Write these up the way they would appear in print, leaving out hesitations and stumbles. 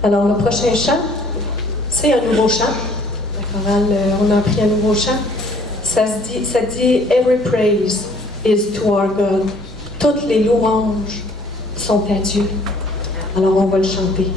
Alors, le prochain chant, c'est un nouveau chant. La chorale, on a appris un nouveau chant. Ça dit « Every praise is to our God ». Toutes les louanges sont à Dieu. Alors, on va le chanter.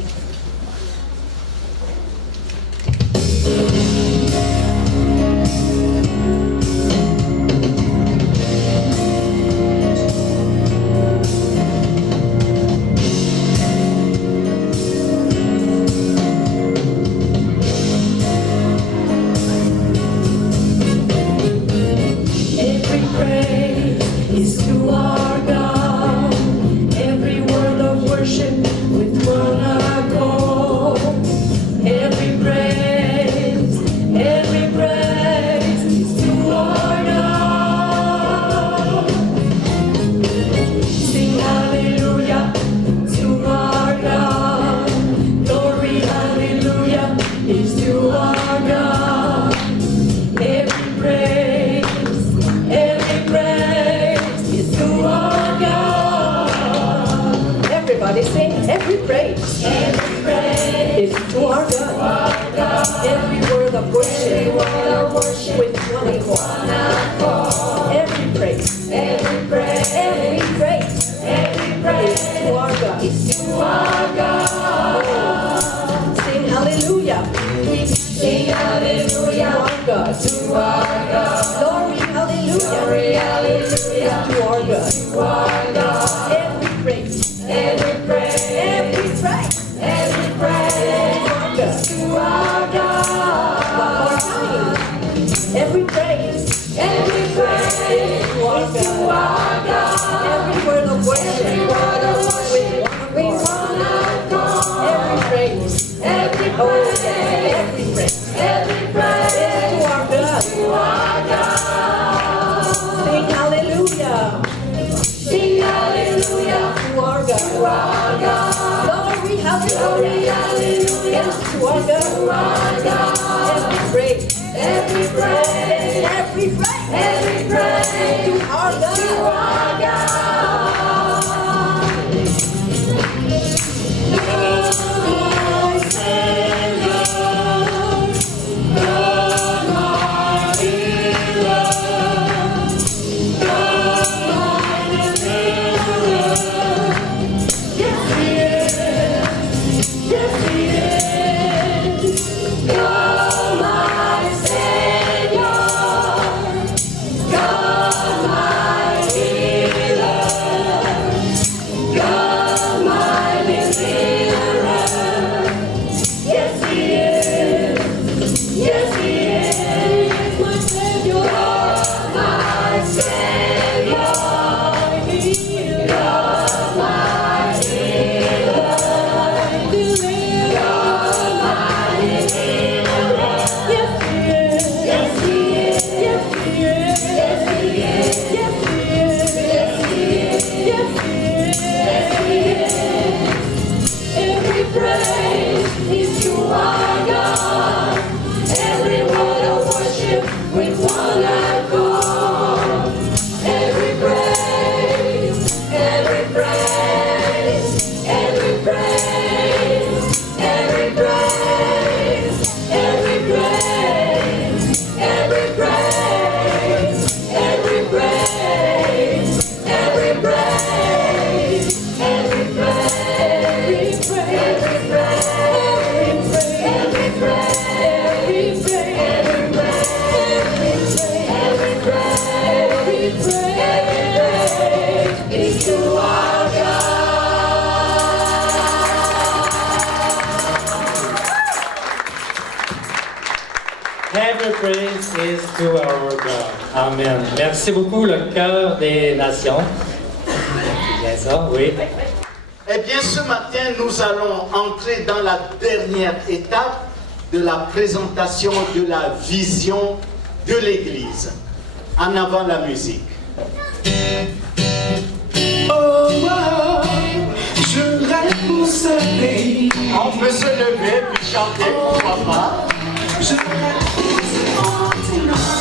Amen. Merci beaucoup, le cœur des nations. Bien ça, oui. Eh bien, ce matin, nous allons entrer dans la dernière étape de la présentation de la vision de l'Église. En avant la musique. Oh, wow, je rêve pour ce pays. On peut se lever puis chanter, pourquoi pas. Je rêve pour ce continent.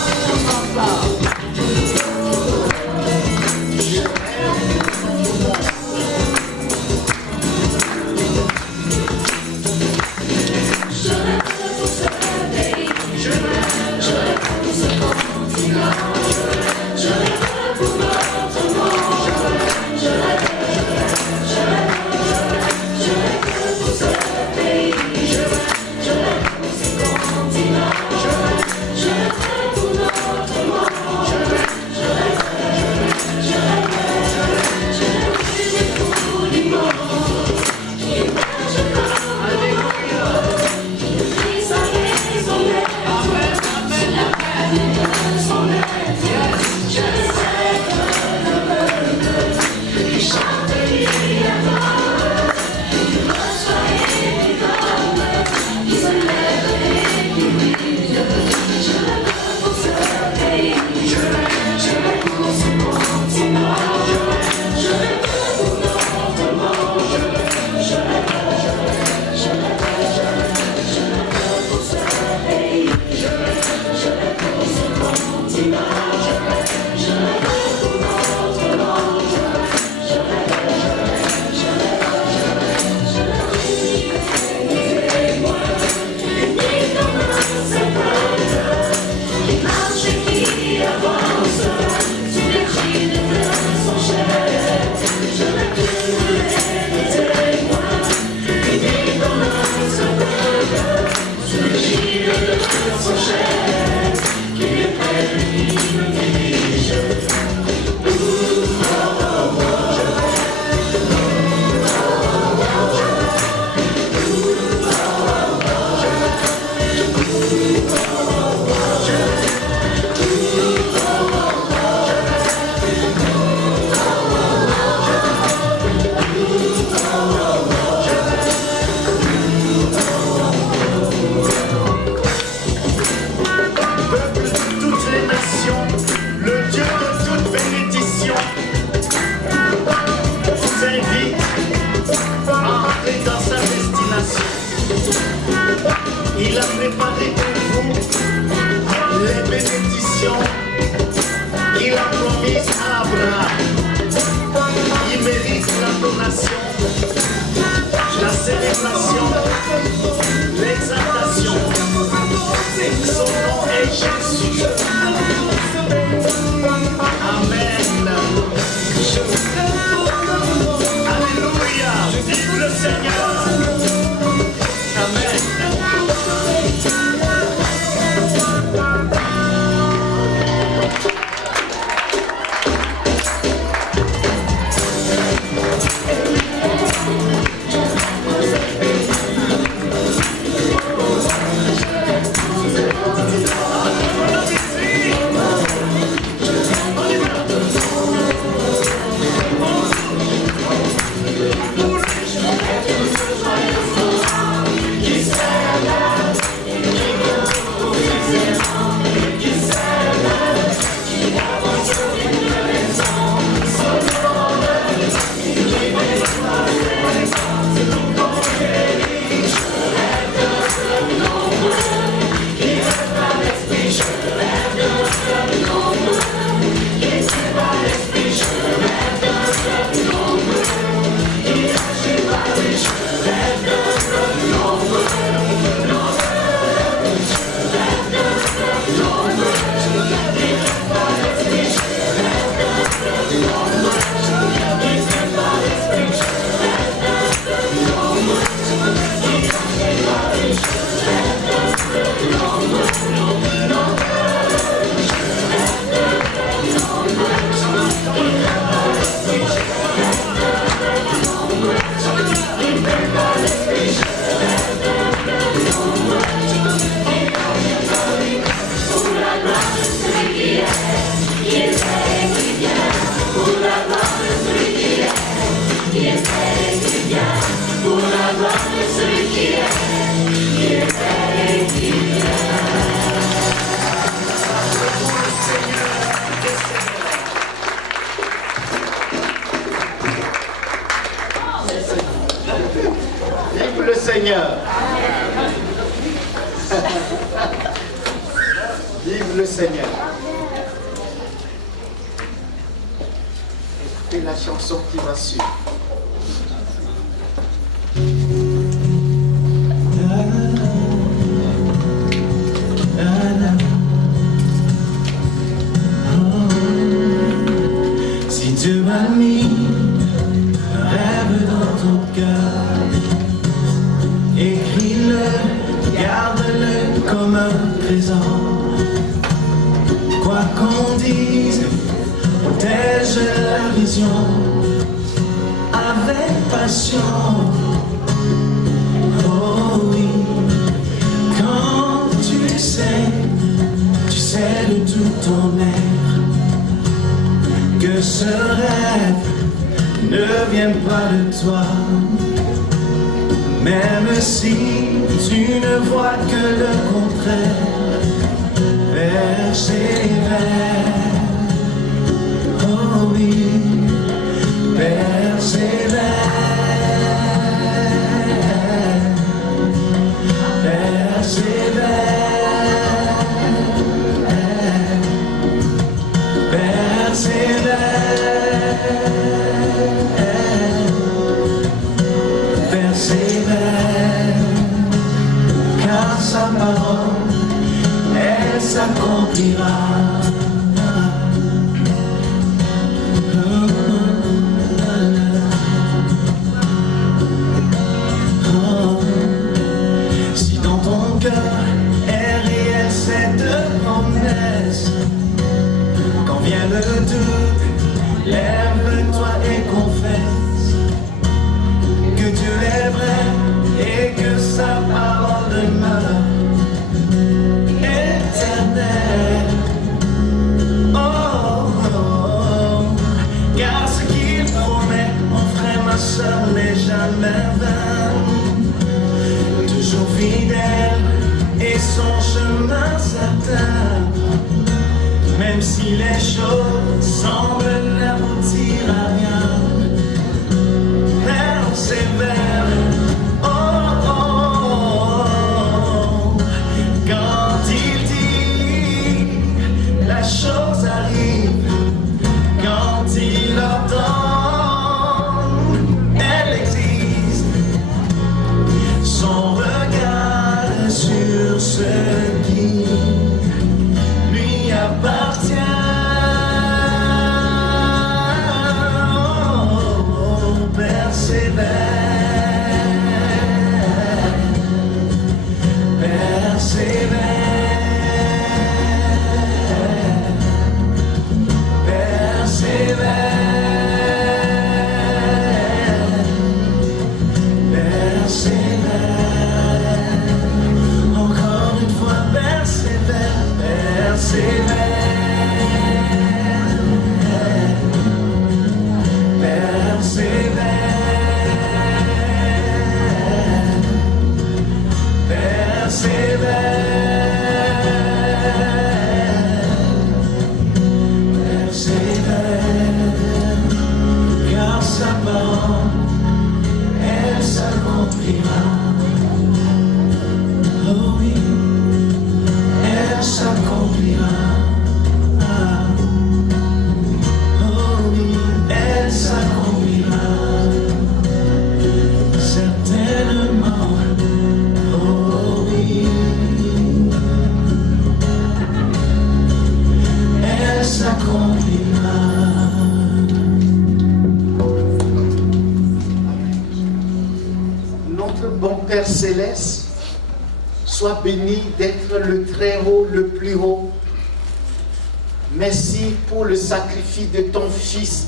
Il a préparé pour vous les bénédictions qu'il a promises à Abraham. Il mérite l'adoration, la célébration, l'exaltation. Son nom est Jésus. Amen. Alléluia. Vive le Seigneur. Amen. Vive le Seigneur. Vive le Seigneur. Et la chanson qui va suivre. Si Dieu m'a mis un rêve dans ton cœur, écris-le, garde-le comme un trésor. Quoi qu'on dise, protège la vision avec passion. Oh oui, quand tu sais de tout ton être, que ce rêve ne vient pas de toi. Même si tu ne vois que le contraire, persévère. Oh oui, persévère. Persévère. Car sa parole, elle s'accomplira. Si dans ton cœur est réelle cette promesse, quand vient le doute, lève-toi et confesse que Dieu est vrai et que sa parole demeure éternelle. Oh, oh, oh. Car ce qu'il promet, mon frère, ma soeur, n'est jamais vain. Toujours fidèle et son chemin certain. Même si les choses semblent n'aboutir à rien, persévère. Oh, oh, oh, car sa parole, elle s'accomplira. Oh oui, elle s'accomplira. Oh oui, elle s'accomplira. Certainement. Oh oui, elle s'accomplira. Notre bon Père Céleste, sois béni d'être le très haut, le plus haut. Merci pour le sacrifice de ton Fils,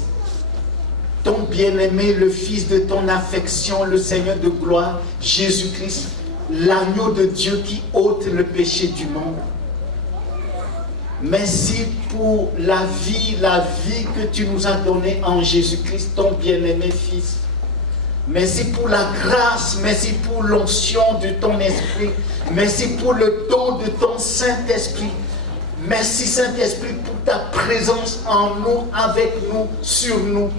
ton bien-aimé, le Fils de ton affection, le Seigneur de gloire, Jésus-Christ, l'agneau de Dieu qui ôte le péché du monde. Merci pour la vie que tu nous as donnée en Jésus-Christ, ton bien-aimé Fils. Merci pour la grâce, merci pour l'onction de ton esprit, merci pour le don de ton Saint-Esprit. Merci Saint-Esprit pour ta présence en nous, avec nous, sur nous.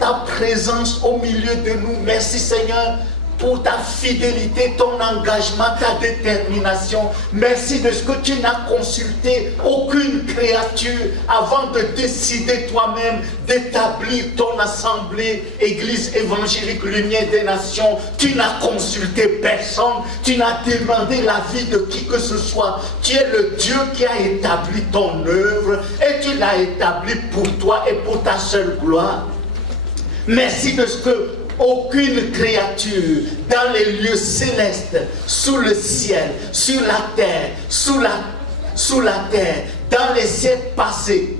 Ta présence au milieu de nous. Merci Seigneur pour ta fidélité, ton engagement, ta détermination. Merci de ce que tu n'as consulté aucune créature avant de décider toi-même d'établir ton assemblée, Église évangélique Lumière des Nations. Tu n'as consulté personne, tu n'as demandé l'avis de qui que ce soit. Tu es le Dieu qui a établi ton œuvre et tu l'as établi pour toi et pour ta seule gloire. Merci de ce que aucune créature dans les lieux célestes, sous le ciel, sur la terre, sous la terre, dans les siècles passés,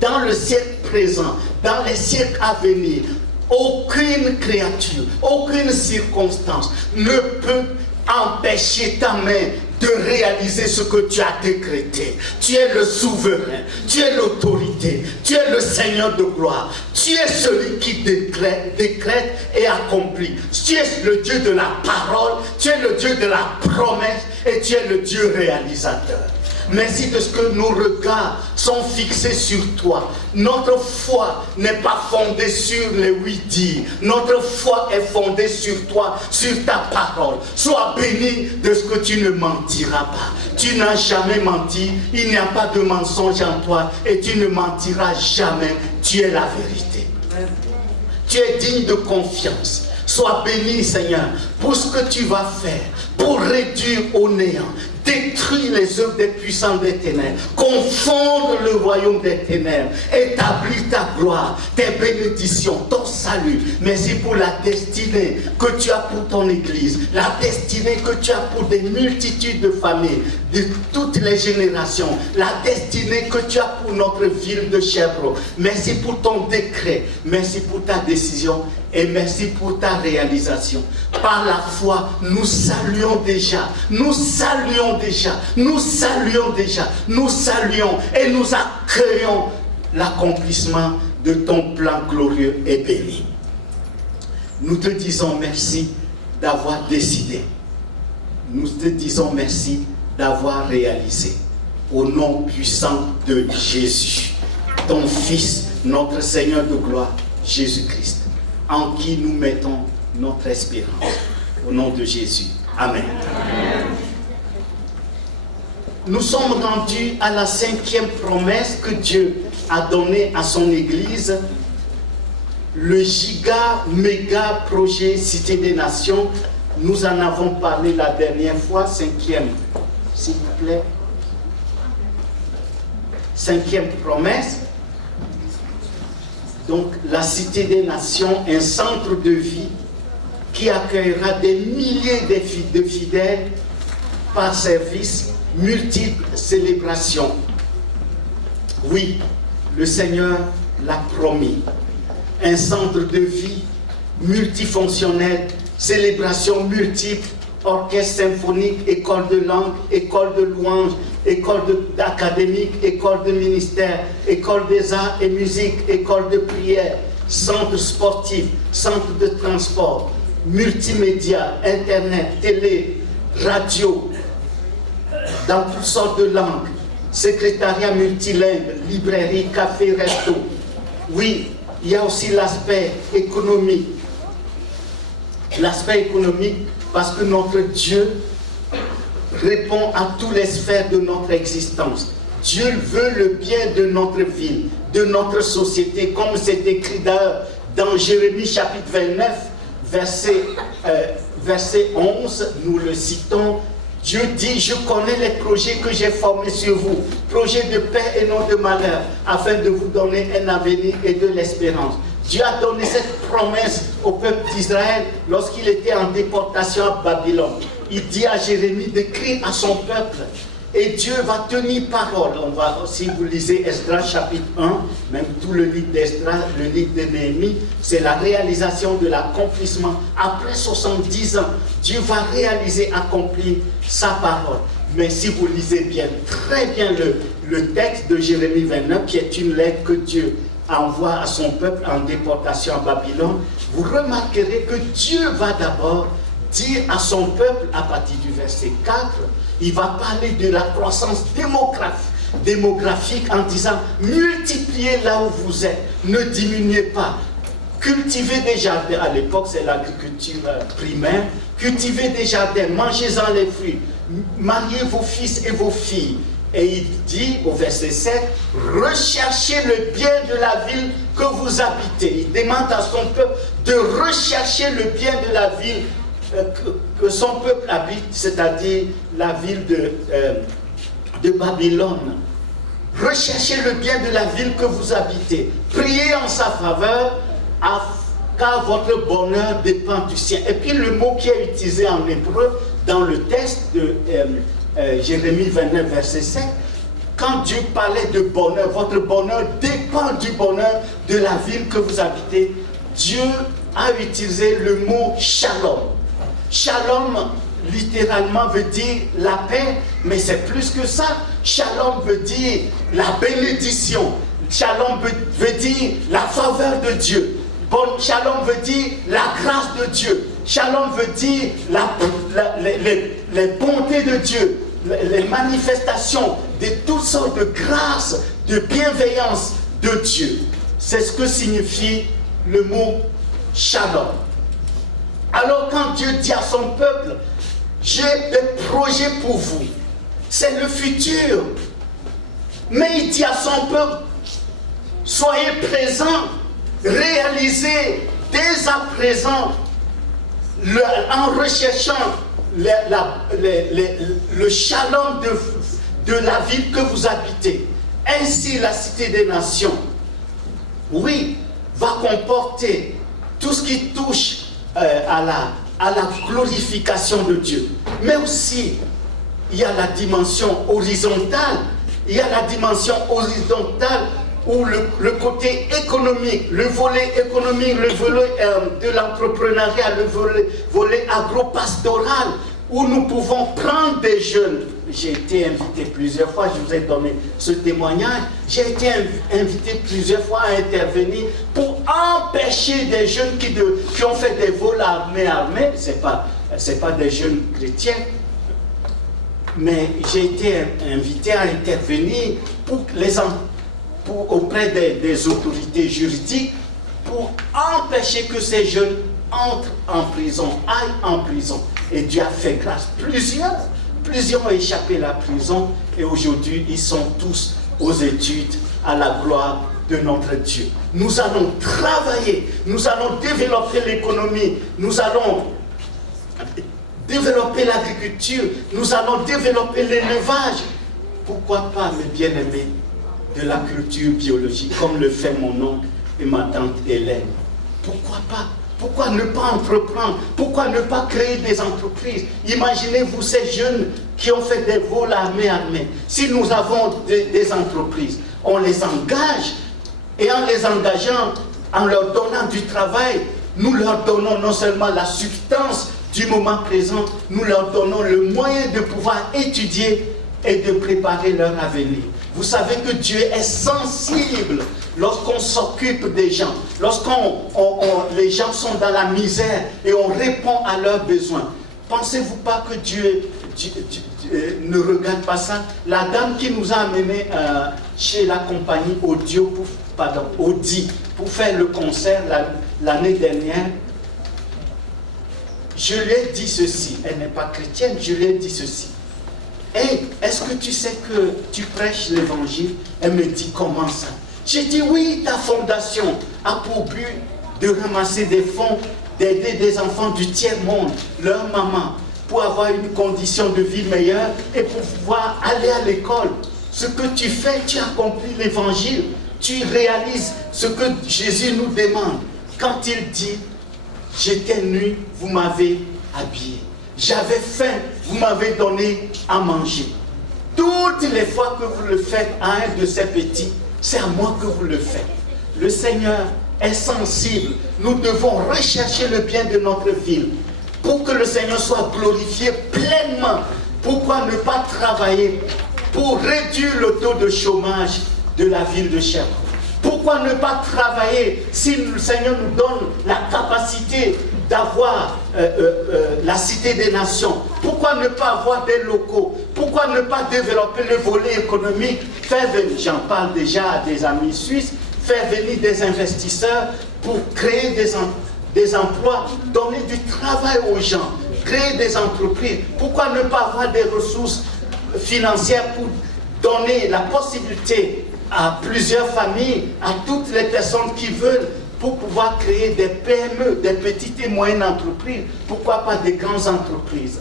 dans le siècle présent, dans les siècles à venir, aucune créature, aucune circonstance ne peut empêcher ta main de réaliser ce que tu as décrété. Tu es le souverain, tu es l'autorité, tu es le Seigneur de gloire, tu es celui qui décrète et accomplit. Tu es le Dieu de la parole, tu es le Dieu de la promesse et tu es le Dieu réalisateur. Merci de ce que nos regards sont fixés sur toi. Notre foi n'est pas fondée sur les oui-dire. Notre foi est fondée sur toi, sur ta parole. Sois béni de ce que tu ne mentiras pas. Tu n'as jamais menti. Il n'y a pas de mensonge en toi et tu ne mentiras jamais. Tu es la vérité. Tu es digne de confiance. Sois béni, Seigneur, pour ce que tu vas faire, pour réduire au néant, détruire les œuvres des puissants des ténèbres, confondre le royaume des ténèbres, établir ta gloire, tes bénédictions, ton salut. Merci pour la destinée que tu as pour ton Église, la destinée que tu as pour des multitudes de familles, de toutes les générations, la destinée que tu as pour notre ville de Sherbrooke. Merci pour ton décret, merci pour ta décision et merci pour ta réalisation. Par la foi, nous saluons déjà et nous accueillons l'accomplissement de ton plan glorieux et béni. Nous te disons merci d'avoir décidé. Nous te disons merci d'avoir réalisé. Au nom puissant de Jésus, ton Fils, notre Seigneur de gloire, Jésus-Christ, en qui nous mettons notre espérance. Au nom de Jésus. Amen. Amen. Nous sommes rendus à la 5e promesse que Dieu a donnée à son Église, le méga projet Cité des Nations. Nous en avons parlé la dernière fois, 5e, s'il vous plaît. 5e promesse. Donc la Cité des Nations, un centre de vie qui accueillera des milliers de fidèles par service, multiples célébrations. Oui, le Seigneur l'a promis. Un centre de vie multifonctionnel, célébrations multiples, orchestre symphonique, école de langue, école de louange, école d'académique, école de ministère, école des arts et musique, école de prière, centre sportif, centre de transport, multimédia, internet, télé, radio, dans toutes sortes de langues, secrétariat multilingue, librairie, café, resto. Oui, il y a aussi l'aspect économique. L'aspect économique, parce que notre Dieu répond à toutes les sphères de notre existence. Dieu veut le bien de notre ville, de notre société, comme c'est écrit dans Jérémie chapitre 29, verset 11, nous le citons. Dieu dit, je connais les projets que j'ai formés sur vous, projets de paix et non de malheur, afin de vous donner un avenir et de l'espérance. Dieu a donné cette promesse au peuple d'Israël lorsqu'il était en déportation à Babylone. Il dit à Jérémie d'écrire à son peuple. Et Dieu va tenir parole. Si vous lisez Esdras chapitre 1, même tout le livre d'Esdras, le livre de Néhémie, c'est la réalisation de l'accomplissement. Après 70 ans, Dieu va réaliser, accomplir sa parole. Mais si vous lisez bien, très bien le texte de Jérémie 29, qui est une lettre que Dieu envoie à son peuple en déportation à Babylone, vous remarquerez que Dieu va d'abord dire à son peuple, à partir du verset 4, il va parler de la croissance démographique en disant, multipliez là où vous êtes, ne diminuez pas. Cultivez des jardins, à l'époque c'est l'agriculture primaire, cultivez des jardins, mangez-en les fruits, mariez vos fils et vos filles. Et il dit au verset 7, recherchez le bien de la ville que vous habitez. Il demande à son peuple de rechercher le bien de la ville que son peuple habite, c'est-à-dire la ville de Babylone. Recherchez le bien de la ville que vous habitez. Priez en sa faveur, car votre bonheur dépend du sien. Et puis le mot qui est utilisé en hébreu dans le texte de Jérémie 29, verset 7, quand Dieu parlait de bonheur, votre bonheur dépend du bonheur de la ville que vous habitez. Dieu a utilisé le mot shalom. Shalom, littéralement, veut dire la paix, mais c'est plus que ça. Shalom veut dire la bénédiction. Shalom veut dire la faveur de Dieu. Shalom veut dire la grâce de Dieu. Shalom veut dire les bontés de Dieu, les manifestations de toutes sortes de grâces, de bienveillance de Dieu. C'est ce que signifie le mot shalom. Alors quand Dieu dit à son peuple, j'ai des projets pour vous, c'est le futur. Mais il dit à son peuple, soyez présents, réalisez dès à présent, en recherchant le shalom de la ville que vous habitez. Ainsi la cité des nations, oui, va comporter tout ce qui touche à la glorification de Dieu. Mais aussi, il y a la dimension horizontale. Il y a la dimension horizontale où le côté économique, le volet économique, le volet de l'entrepreneuriat, le volet agro-pastoral, où nous pouvons prendre des jeunes. J'ai été invité plusieurs fois, je vous ai donné ce témoignage, j'ai été invité plusieurs fois à intervenir pour empêcher des jeunes qui ont fait des vols armés, c'est pas des jeunes chrétiens, mais j'ai été invité à intervenir auprès des autorités juridiques pour empêcher que ces jeunes entrent en prison, aillent en prison. Et Dieu a fait grâce. Plusieurs ont échappé à la prison et aujourd'hui ils sont tous aux études à la gloire de notre Dieu. Nous allons travailler, nous allons développer l'économie, nous allons développer l'agriculture, nous allons développer l'élevage. Pourquoi pas, mes bien-aimés, de la culture biologique, comme le fait mon oncle et ma tante Hélène? Pourquoi pas? Pourquoi ne pas entreprendre? Pourquoi ne pas créer des entreprises? Imaginez-vous ces jeunes qui ont fait des vols armés. Si nous avons des entreprises, on les engage, et en les engageant, en leur donnant du travail, nous leur donnons non seulement la substance du moment présent, nous leur donnons le moyen de pouvoir étudier et de préparer leur avenir. Vous savez que Dieu est sensible lorsqu'on s'occupe des gens, les gens sont dans la misère et on répond à leurs besoins. Pensez-vous pas que Dieu ne regarde pas ça. La dame qui nous a amenés chez la compagnie Audi pour faire le concert l'année dernière, je lui ai dit ceci. Elle n'est pas chrétienne, je lui ai dit ceci. Hey, est-ce que tu sais que tu prêches l'évangile? Elle me dit, comment ça? J'ai dit, oui, ta fondation a pour but de ramasser des fonds, d'aider des enfants du tiers-monde, leur maman, pour avoir une condition de vie meilleure et pour pouvoir aller à l'école. Ce que tu fais, tu accomplis l'évangile. Tu réalises ce que Jésus nous demande. Quand il dit, j'étais nu, vous m'avez habillé. J'avais faim, vous m'avez donné à manger. Toutes les fois que vous le faites à un de ces petits, c'est à moi que vous le faites. Le Seigneur est sensible. Nous devons rechercher le bien de notre ville pour que le Seigneur soit glorifié pleinement. Pourquoi ne pas travailler pour réduire le taux de chômage de la ville de Sherbrooke? Pourquoi ne pas travailler si le Seigneur nous donne la capacité d'avoir la Cité des Nations? Pourquoi ne pas avoir des locaux? Pourquoi ne pas développer le volet économique? Faire venir, j'en parle déjà à des amis suisses, faire venir des investisseurs pour créer des emplois, donner du travail aux gens, créer des entreprises. Pourquoi ne pas avoir des ressources financières pour donner la possibilité à plusieurs familles, à toutes les personnes qui veulent, pour pouvoir créer des PME, des petites et moyennes entreprises, pourquoi pas des grandes entreprises.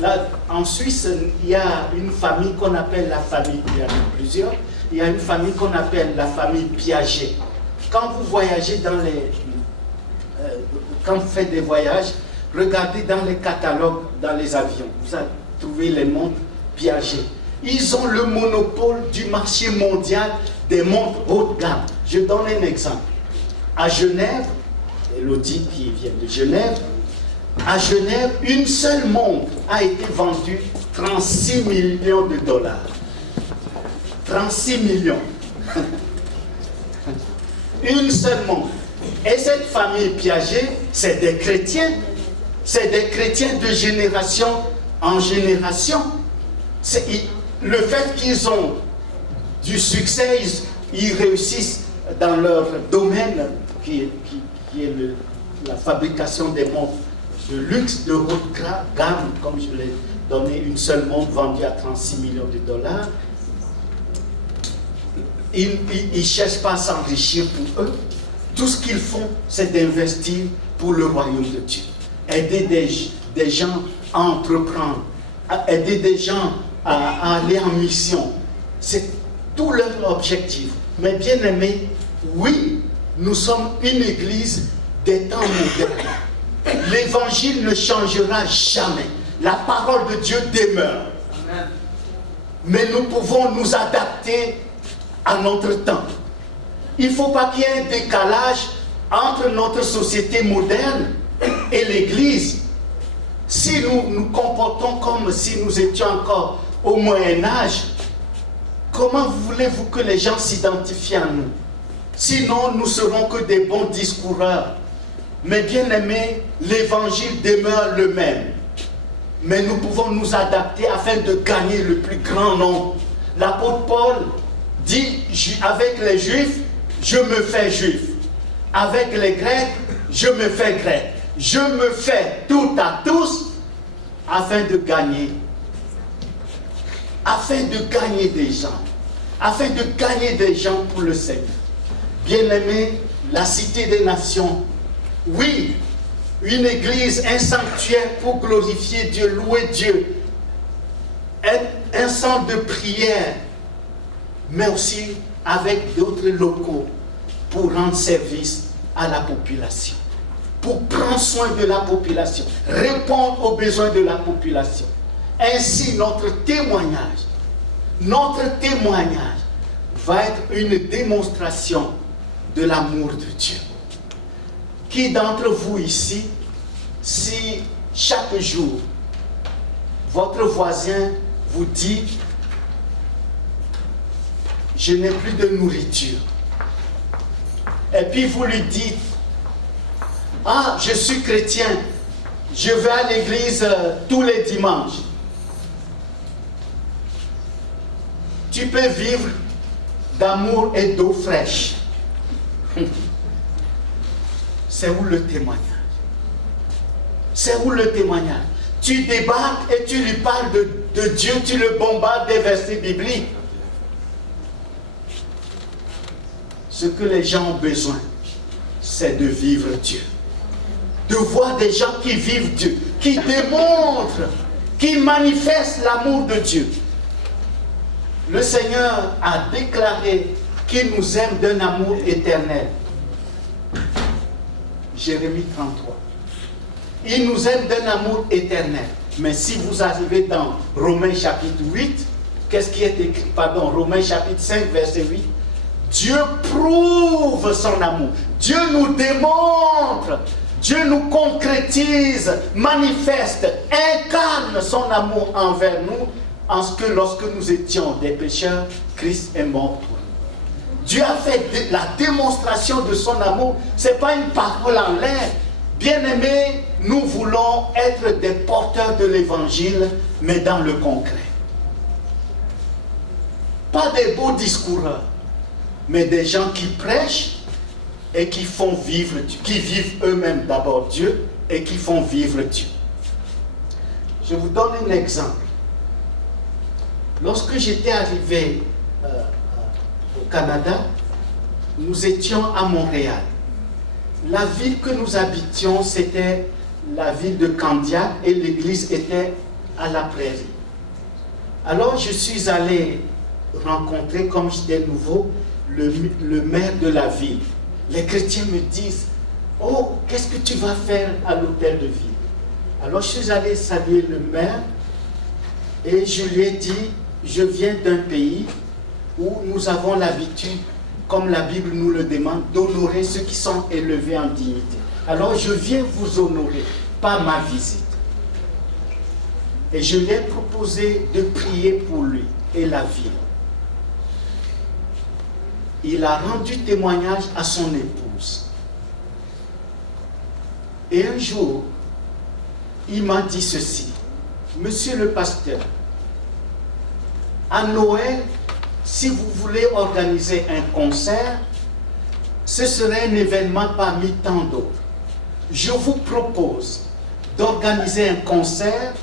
Là, en Suisse, il y a une famille qu'on appelle la famille, il y en a plusieurs, il y a une famille qu'on appelle la famille Piaget. Quand vous voyagez quand vous faites des voyages, regardez dans les catalogues, dans les avions, vous allez trouver les montres Piaget. Ils ont le monopole du marché mondial des montres haut de gamme. Je donne un exemple. À Genève, Elodie qui vient de Genève, à Genève, une seule montre a été vendue 36 millions de dollars. 36 millions. Une seule montre. Et cette famille Piaget, c'est des chrétiens. C'est des chrétiens de génération en génération. Le fait qu'ils ont du succès, ils réussissent dans leur domaine, qui est la fabrication des montres de luxe, de haute gamme, comme je l'ai donné, une seule montre vendue à 36 millions de dollars. Ils ne cherchent pas à s'enrichir pour eux. Tout ce qu'ils font, c'est d'investir pour le royaume de Dieu. Aider des gens à entreprendre, aider des gens à aller en mission. C'est tout leur objectif. Mais bien aimés, oui, nous sommes une église des temps modernes. L'évangile ne changera jamais. La parole de Dieu demeure. Amen. Mais nous pouvons nous adapter à notre temps. Il ne faut pas qu'il y ait un décalage entre notre société moderne et l'église. Si nous nous comportons comme si nous étions encore au Moyen-Âge, comment voulez-vous que les gens s'identifient à nous? Sinon, nous serons que des bons discoureurs. Mais bien aimés, l'évangile demeure le même. Mais nous pouvons nous adapter afin de gagner le plus grand nombre. L'apôtre Paul dit, avec les Juifs, je me fais juif. Avec les Grecs, je me fais grec. Je me fais tout à tous afin de gagner. Afin de gagner des gens. Afin de gagner des gens pour le Seigneur. Bien-aimés, la Cité des Nations, oui, une église, un sanctuaire pour glorifier Dieu, louer Dieu, un centre de prière, mais aussi avec d'autres locaux pour rendre service à la population, pour prendre soin de la population, répondre aux besoins de la population. Ainsi, notre témoignage va être une démonstration de l'amour de Dieu. Qui d'entre vous ici, si chaque jour, votre voisin vous dit « Je n'ai plus de nourriture » et puis vous lui dites « Ah, je suis chrétien, je vais à l'église tous les dimanches. tu peux vivre d'amour et d'eau fraîche. C'est où le témoignage? C'est où le témoignage? Tu débarques et tu lui parles de Dieu, tu le bombardes des versets bibliques. Ce que les gens ont besoin, c'est de vivre Dieu. De voir des gens qui vivent Dieu, qui démontrent, qui manifestent l'amour de Dieu. Le Seigneur a déclaré qu'il nous aime d'un amour éternel. Jérémie 33. Il nous aime d'un amour éternel. Mais si vous arrivez dans Romains chapitre 8, qu'est-ce qui est écrit? Pardon, Romains chapitre 5, verset 8. Dieu prouve son amour. Dieu nous démontre. Dieu nous concrétise, manifeste, incarne son amour envers nous, en ce que lorsque nous étions des pécheurs, Christ est mort pour nous. Dieu a fait la démonstration de son amour. Ce n'est pas une parole en l'air. Bien-aimés, nous voulons être des porteurs de l'évangile, mais dans le concret. Pas des beaux discoureurs, mais des gens qui prêchent et qui font vivre Dieu, qui vivent eux-mêmes d'abord Dieu et qui font vivre Dieu. Je vous donne un exemple. Lorsque j'étais arrivé au Canada, nous étions à Montréal. La ville que nous habitions, c'était la ville de Candiac et l'église était à la Prairie. Alors je suis allé rencontrer, comme j'étais nouveau, le maire de la ville. Les chrétiens me disent, oh, qu'est-ce que tu vas faire à l'hôtel de ville? Alors je suis allé saluer le maire et je lui ai dit, je viens d'un pays où nous avons l'habitude, comme la Bible nous le demande, d'honorer ceux qui sont élevés en dignité. Alors je viens vous honorer par ma visite. Et je lui ai proposé de prier pour lui et la ville. Il a rendu témoignage à son épouse. Et un jour, il m'a dit ceci: Monsieur le pasteur, à Noël, si vous voulez organiser un concert, ce serait un événement parmi tant d'autres. Je vous propose d'organiser un concert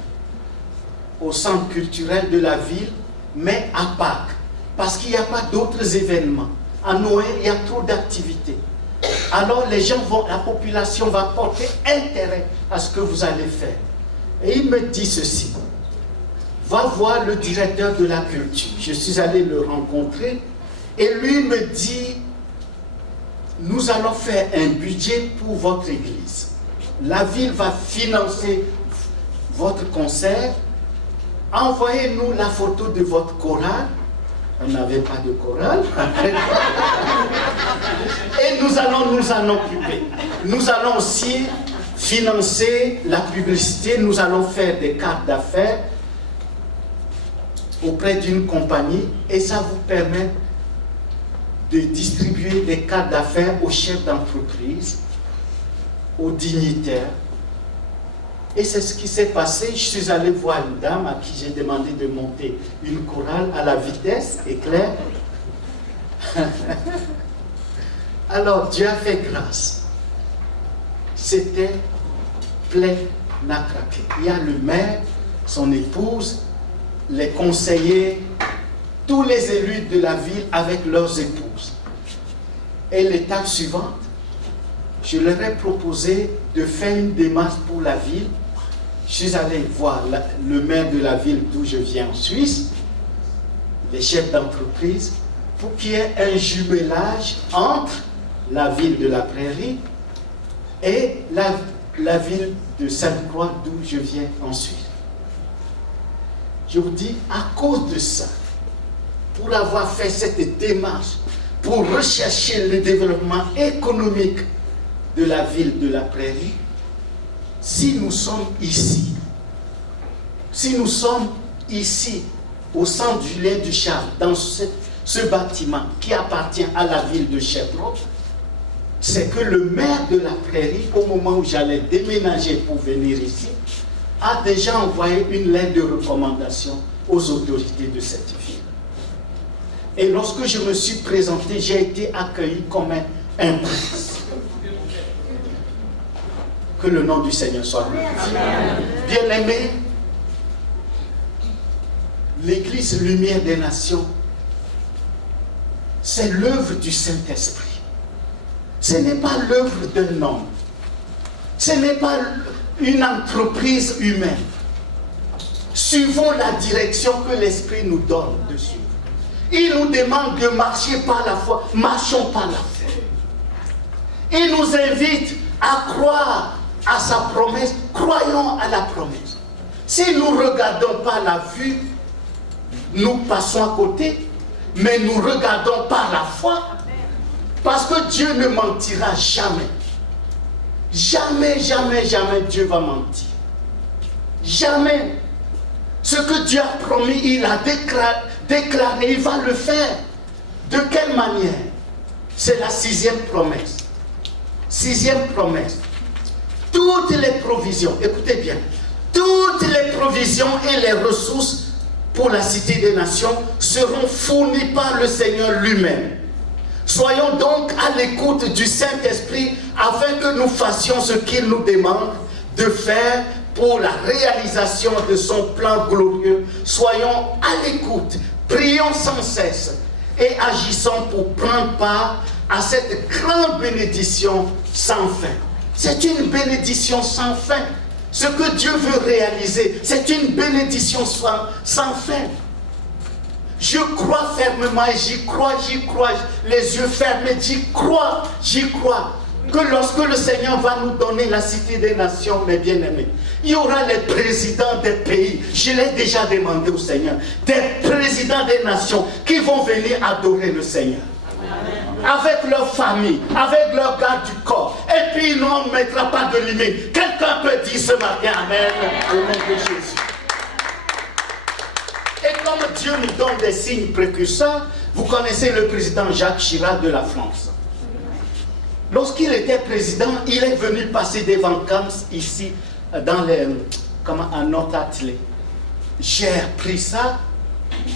au centre culturel de la ville, mais à Pâques, parce qu'il n'y a pas d'autres événements. À Noël, il y a trop d'activités. Alors les gens vont, la population va porter intérêt à ce que vous allez faire. Et il me dit ceci: va voir le directeur de la culture. Je suis allé le rencontrer et lui me dit, nous allons faire un budget pour votre église. La ville va financer votre concert. Envoyez-nous la photo de votre chorale. On n'avait pas de chorale. Et nous allons nous en occuper. Nous allons aussi financer la publicité. Nous allons faire des cartes d'affaires auprès d'une compagnie et ça vous permet de distribuer des cartes d'affaires aux chefs d'entreprise, aux dignitaires. Et c'est ce qui s'est passé. Je suis allé voir une dame à qui j'ai demandé de monter une chorale à la vitesse éclair. Alors Dieu a fait grâce. C'était plein à craquer. Il y a le maire, son épouse, les conseillers, tous les élus de la ville avec leurs épouses. Et l'étape suivante, je leur ai proposé de faire une démarche pour la ville. Je suis allé voir le maire de la ville d'où je viens en Suisse, les chefs d'entreprise, pour qu'il y ait un jumelage entre la ville de la Prairie et la ville de Sainte-Croix d'où je viens en Suisse. Je vous dis, à cause de ça, pour avoir fait cette démarche, pour rechercher le développement économique de la ville de la Prairie, si nous sommes ici au centre du Julien Ducharme, dans ce bâtiment qui appartient à la ville de Sherbrooke, c'est que le maire de la Prairie, au moment où j'allais déménager pour venir ici, a déjà envoyé une lettre de recommandation aux autorités de cette ville. Et lorsque je me suis présenté, j'ai été accueilli comme un prince. Que le nom du Seigneur soit glorifié. Bien-aimés, l'Église Lumière des Nations, c'est l'œuvre du Saint-Esprit. Ce n'est pas l'œuvre d'un homme. Ce n'est pas une entreprise humaine. Suivons la direction que l'Esprit nous donne de suivre. Il nous demande de marcher par la foi. Marchons par la foi. Il nous invite à croire à sa promesse. Croyons à la promesse. Si nous ne regardons pas la vue, nous passons à côté, mais nous regardons par la foi, parce que Dieu ne mentira jamais. Jamais, jamais, jamais Dieu va mentir. Jamais. Ce que Dieu a promis, il a déclaré, il va le faire. De quelle manière? C'est la 6e promesse. 6e promesse. Toutes les provisions, écoutez bien, toutes les provisions et les ressources pour la Cité des Nations seront fournies par le Seigneur lui-même. Soyons donc à l'écoute du Saint-Esprit afin que nous fassions ce qu'il nous demande de faire pour la réalisation de son plan glorieux. Soyons à l'écoute, prions sans cesse et agissons pour prendre part à cette grande bénédiction sans fin. C'est une bénédiction sans fin. Ce que Dieu veut réaliser, c'est une bénédiction sans fin. Je crois fermement et j'y crois, les yeux fermés, j'y crois. Que lorsque le Seigneur va nous donner la Cité des Nations, mes bien-aimés, il y aura les présidents des pays, je l'ai déjà demandé au Seigneur, des présidents des nations qui vont venir adorer le Seigneur. Avec leur famille, avec leur garde du corps. Et puis nous, on ne mettra pas de limite. Quelqu'un peut dire ce matin, Amen, au nom de Jésus. Et comme Dieu nous donne des signes précurseurs, vous connaissez le président Jacques Chirac de la France. Lorsqu'il était président, il est venu passer des vacances ici, à Nord-Atelier. J'ai appris ça.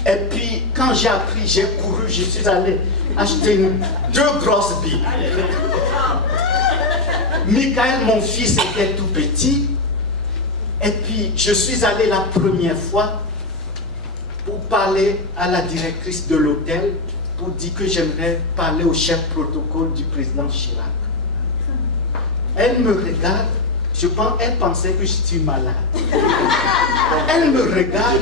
Et puis, quand j'ai appris, j'ai couru, je suis allé acheter 2 grosses billes. Michael, mon fils, était tout petit. Et puis, je suis allé la première fois pour parler à la directrice de l'hôtel, pour dire que j'aimerais parler au chef protocole du président Chirac. Elle me regarde, elle pensait que je suis malade. Elle me regarde,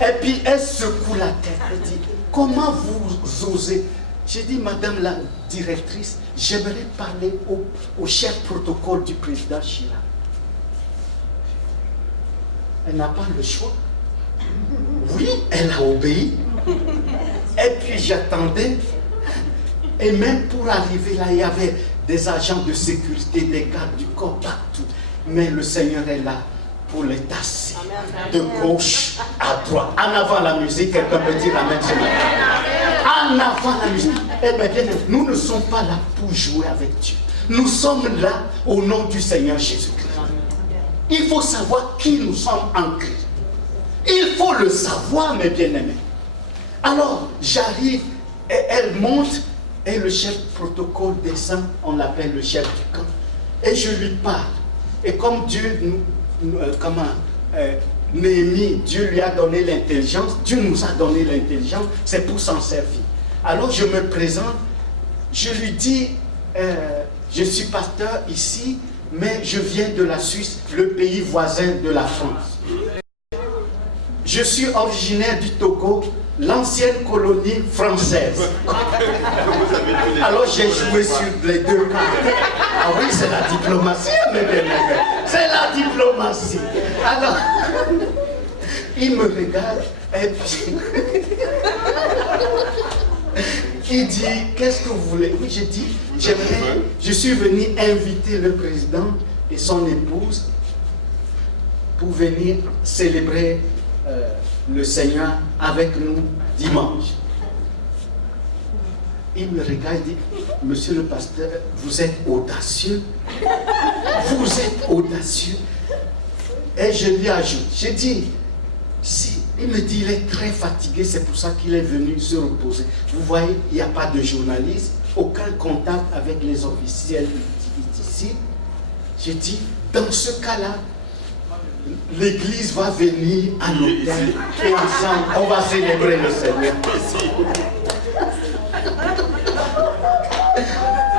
et puis elle secoue la tête, elle dit, comment vous osez? J'ai dit, madame la directrice, j'aimerais parler au chef protocole du président Chirac. Elle n'a pas le choix. Oui, elle a obéi. Et puis j'attendais. Et même pour arriver là, il y avait des agents de sécurité, des gardes du corps partout. Mais le Seigneur est là pour les tasser de gauche à droite. En avant la musique, quelqu'un peut dire amen. En avant la musique. Eh bien, nous ne sommes pas là pour jouer avec Dieu. Nous sommes là au nom du Seigneur Jésus-Christ. Il faut savoir qui nous sommes en Christ. Il faut le savoir, mes bien-aimés. Alors, j'arrive et elle monte et le chef protocole descend, on l'appelle le chef du camp. Et je lui parle. Et comme Dieu Néhémie, Dieu lui a donné l'intelligence, Dieu nous a donné l'intelligence, c'est pour s'en servir. Alors je me présente, je lui dis, je suis pasteur ici, mais je viens de la Suisse, le pays voisin de la France. Je suis originaire du Togo, l'ancienne colonie française. Alors j'ai joué sur les 2 cartes. Ah oui, c'est la diplomatie, mes bien-aimés. C'est la diplomatie. Alors, il me regarde et puis il dit, qu'est-ce que vous voulez? Oui, j'ai dit, je suis venu inviter le président et son épouse pour venir célébrer le Seigneur avec nous dimanche. Il me regarde et dit, monsieur le pasteur, vous êtes audacieux. Vous êtes audacieux. Et je lui ajoute, j'ai dit, si Il me dit, il est très fatigué, c'est pour ça qu'il est venu se reposer. Vous voyez, il n'y a pas de journaliste, aucun contact avec les officiels ici. J'ai dit, dans ce cas-là, l'église va venir à l'hôtel et ensemble, on va célébrer le Seigneur.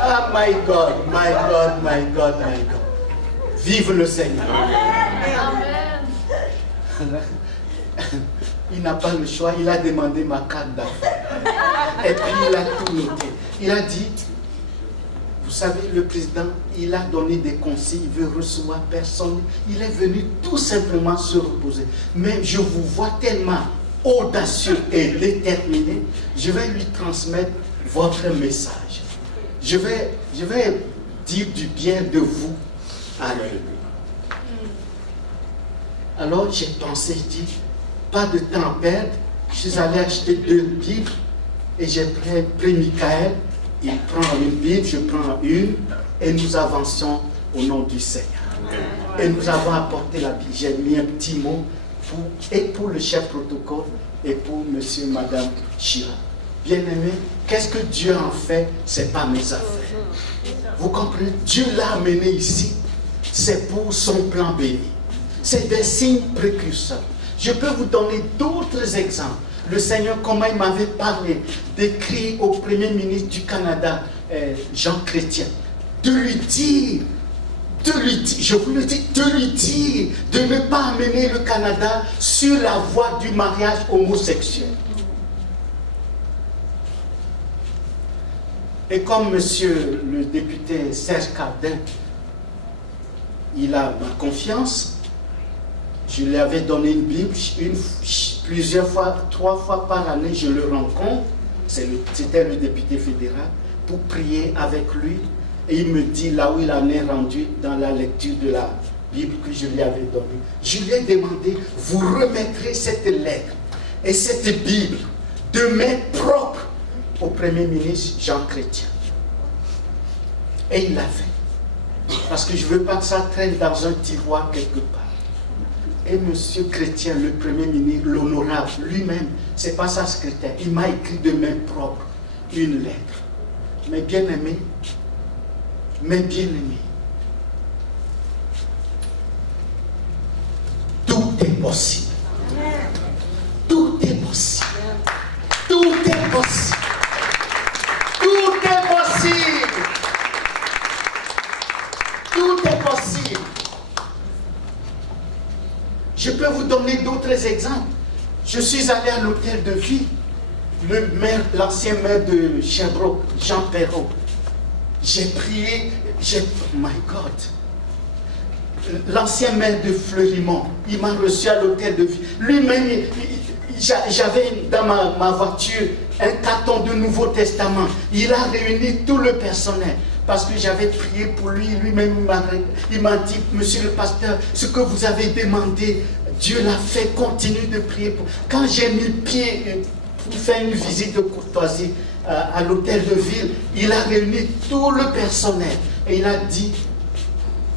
Ah, my God, my God, my God, my God. Vive le Seigneur. Il n'a pas le choix, il a demandé ma carte d'affaires. Et puis il a tout noté. Il a dit, vous savez, le président, il a donné des consignes, il veut recevoir personne. Il est venu tout simplement se reposer. Mais je vous vois tellement audacieux et déterminé, je vais lui transmettre votre message. Je vais dire du bien de vous à lui. Alors j'ai pensé, je dis, pas de temps à perdre. Je suis allé acheter 2 Bibles et j'ai pris Michael. Il prend une Bible, je prends une et nous avançons au nom du Seigneur. Et nous avons apporté la Bible. J'ai mis un petit mot pour le chef protocole et pour monsieur et madame Chira. Bien-aimé, qu'est-ce que Dieu en fait? Ce n'est pas mes affaires. Vous comprenez? Dieu l'a amené ici. C'est pour son plan béni. C'est des signes précurseurs. Je peux vous donner d'autres exemples. Le Seigneur, comment il m'avait parlé, d'écrire au Premier ministre du Canada, Jean Chrétien, de lui dire, je vous le dis, de lui dire, de ne pas amener le Canada sur la voie du mariage homosexuel. Et comme monsieur le député Serge Cardin, il a ma confiance, je lui avais donné une Bible, plusieurs fois, 3 fois par année, je le rencontre, c'était le député fédéral, pour prier avec lui. Et il me dit là où il en est rendu dans la lecture de la Bible que je lui avais donnée. Je lui ai demandé, vous remettrez cette lettre et cette Bible de main propre au Premier ministre Jean Chrétien. Et il l'a fait. Parce que je ne veux pas que ça traîne dans un tiroir quelque part. Et monsieur Chrétien, le Premier ministre, l'honorable, lui-même, ce n'est pas sa secrétaire, il m'a écrit de main propre une lettre. Mais bien aimé, tout est possible. Tout est possible. Tout est possible. Tout est possible. Tout est possible. Je peux vous donner d'autres exemples. Je suis allé à l'hôtel de ville. L'ancien maire de Sherbrooke, Jean Perrault. J'ai prié, oh my God. L'ancien maire de Fleurimont, il m'a reçu à l'hôtel de ville. Lui-même, j'avais dans ma voiture un carton de Nouveau Testament. Il a réuni tout le personnel. Parce que j'avais prié pour lui, lui-même il m'a dit, monsieur le pasteur, ce que vous avez demandé, Dieu l'a fait, continue de prier pour. Quand j'ai mis pied pour faire une visite de courtoisie à l'hôtel de ville, il a réuni tout le personnel et il a dit,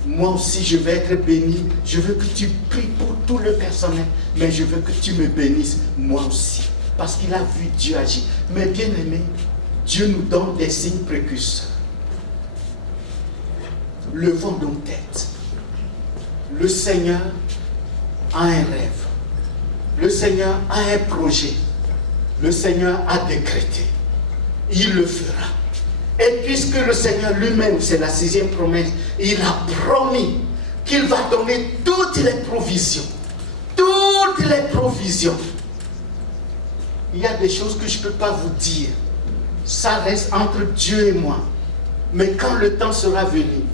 moi aussi je vais être béni, je veux que tu pries pour tout le personnel, mais je veux que tu me bénisses moi aussi, parce qu'il a vu Dieu agir. Mais bien aimé, Dieu nous donne des signes précurseurs. Levons nos têtes. Le Seigneur a un rêve. Le Seigneur a un projet. Le Seigneur a décrété. Il le fera. Et puisque le Seigneur lui-même, c'est la 6e promesse, il a promis qu'il va donner toutes les provisions. Toutes les provisions. Il y a des choses que je ne peux pas vous dire. Ça reste entre Dieu et moi. Mais quand le temps sera venu,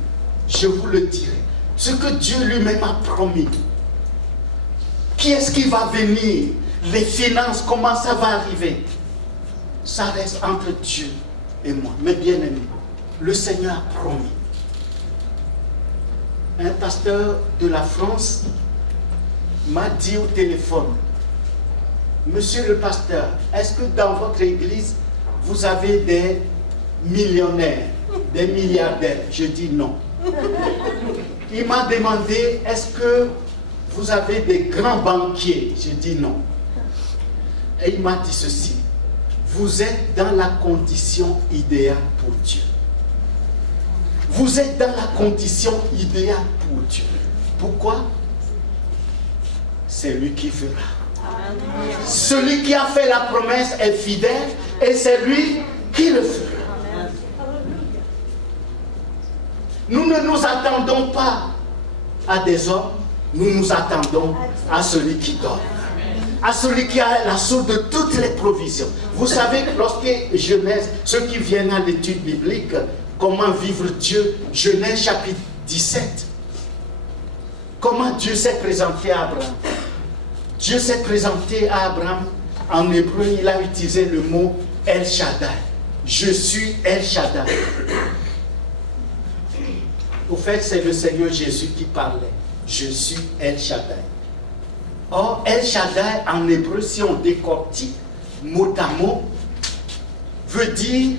je vous le dirai. Ce que Dieu lui-même a promis. Qui est-ce qui va venir? Les finances, comment ça va arriver? Ça reste entre Dieu et moi. Mais bien aimé, le Seigneur a promis. Un pasteur de la France m'a dit au téléphone, monsieur le pasteur, est-ce que dans votre église, vous avez des millionnaires, des milliardaires? Je dis non. Il m'a demandé, est-ce que vous avez des grands banquiers? Je dis non. Et il m'a dit ceci, vous êtes dans la condition idéale pour Dieu. Vous êtes dans la condition idéale pour Dieu. Pourquoi? C'est lui qui fera. Celui qui a fait la promesse est fidèle et c'est lui qui le fera. Nous ne nous attendons pas à des hommes, nous nous attendons à celui qui donne. À celui qui a la source de toutes les provisions. Vous savez que lorsque Genèse, ceux qui viennent à l'étude biblique, comment vivre Dieu, Genèse chapitre 17, comment Dieu s'est présenté à Abraham. Dieu s'est présenté à Abraham, en hébreu, il a utilisé le mot El Shaddai. Je suis El Shaddai. Au fait, c'est le Seigneur Jésus qui parlait. Je suis El Shaddai. Or, El Shaddai, en hébreu, si on décortique mot à mot, veut dire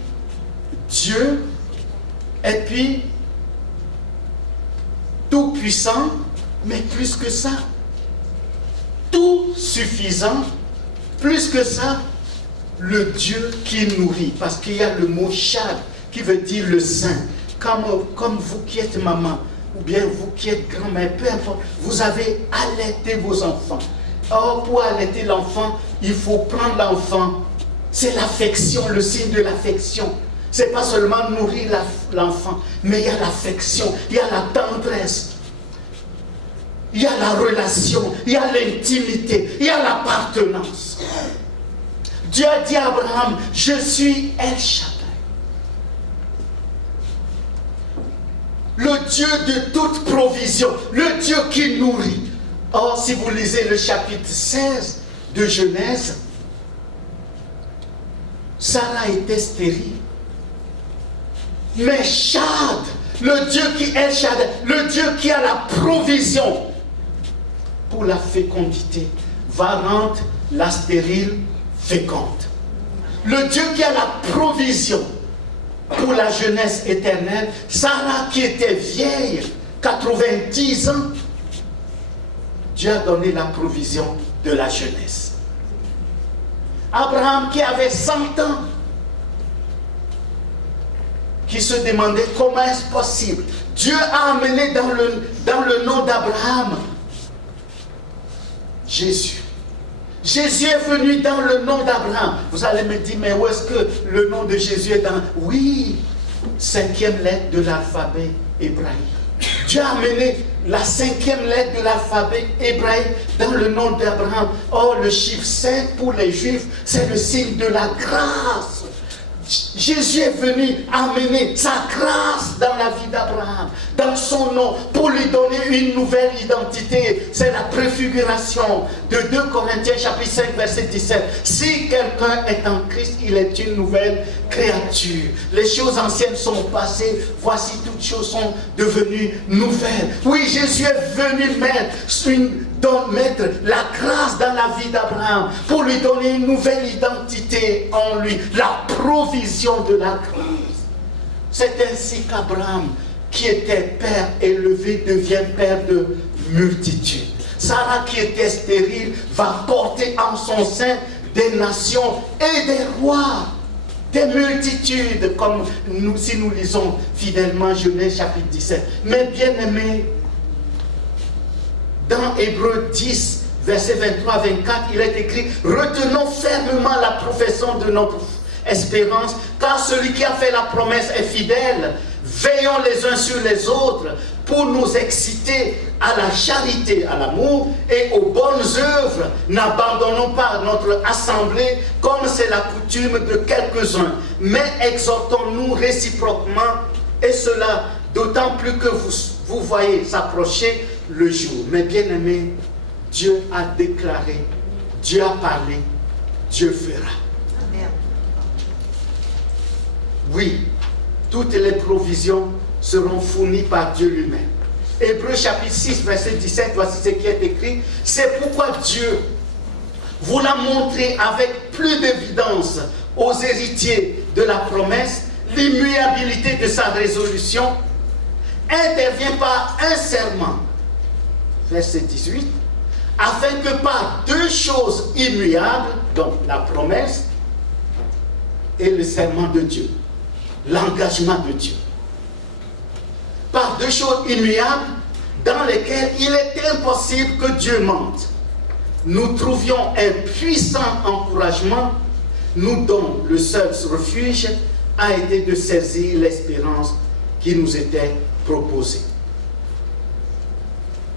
Dieu, et puis tout puissant, mais plus que ça, tout suffisant, plus que ça, le Dieu qui nourrit. Parce qu'il y a le mot Shad, qui veut dire le saint. Comme vous qui êtes maman, ou bien vous qui êtes grand-mère, peu importe, vous avez allaité vos enfants. Or, pour allaiter l'enfant, il faut prendre l'enfant. C'est l'affection, le signe de l'affection. Ce n'est pas seulement nourrir l'enfant, mais il y a l'affection, il y a la tendresse, il y a la relation, il y a l'intimité, il y a l'appartenance. Dieu a dit à Abraham, je suis El Shaddai. Le Dieu de toute provision, le Dieu qui nourrit. Or, si vous lisez le chapitre 16 de Genèse, Sarah était stérile. Mais Shad, le Dieu qui est Shad, le Dieu qui a la provision pour la fécondité, va rendre la stérile féconde. Le Dieu qui a la provision pour la jeunesse éternelle, Sarah qui était vieille, 90 ans, Dieu a donné la provision de la jeunesse. Abraham qui avait 100 ans, qui se demandait comment est-ce possible. Dieu a amené dans le nom d'Abraham Jésus. Jésus est venu dans le nom d'Abraham. Vous allez me dire, mais où est-ce que le nom de Jésus est dans... Oui, 5e lettre de l'alphabet hébraïque. Dieu a amené la 5e lettre de l'alphabet hébraïque dans le nom d'Abraham. Or, le chiffre 5 pour les Juifs, c'est le signe de la grâce. Jésus est venu amener sa grâce dans la vie d'Abraham, dans son nom, pour lui donner une nouvelle identité. C'est la préfiguration de 2 Corinthiens chapitre 5 verset 17. Si quelqu'un est en Christ, il est une nouvelle créature. Les choses anciennes sont passées, voici toutes choses sont devenues nouvelles. Oui, Jésus est venu mettre la grâce dans la vie d'Abraham pour lui donner une nouvelle identité en lui, la provision de la grâce. C'est ainsi qu'Abraham, qui était père élevé, devient père de multitudes. Sarah, qui était stérile, va porter en son sein des nations et des rois, des multitudes, comme si nous lisons fidèlement Genèse chapitre 17. Mais bien aimé, dans Hébreux 10, verset 23 à 24, il est écrit « Retenons fermement la profession de notre espérance, car celui qui a fait la promesse est fidèle. Veillons les uns sur les autres pour nous exciter à la charité, à l'amour et aux bonnes œuvres. N'abandonnons pas notre assemblée comme c'est la coutume de quelques-uns, mais exhortons-nous réciproquement, et cela d'autant plus que vous voyez s'approcher le jour. » Mais bien aimé, Dieu a déclaré, Dieu a parlé, Dieu fera. Amen. Oui, toutes les provisions seront fournies par Dieu lui-même. Hébreux chapitre 6, verset 17, voici ce qui est écrit. C'est pourquoi Dieu vous l'a montré avec plus d'évidence aux héritiers de la promesse, l'immuabilité de sa résolution intervient par un serment. Verset 18. Afin que par deux choses immuables, Donc la promesse et le serment de Dieu, l'engagement de Dieu. Par deux choses immuables dans lesquelles il est impossible que Dieu mente. Nous trouvions un puissant encouragement, nous dont le seul refuge a été de saisir l'espérance qui nous était proposée.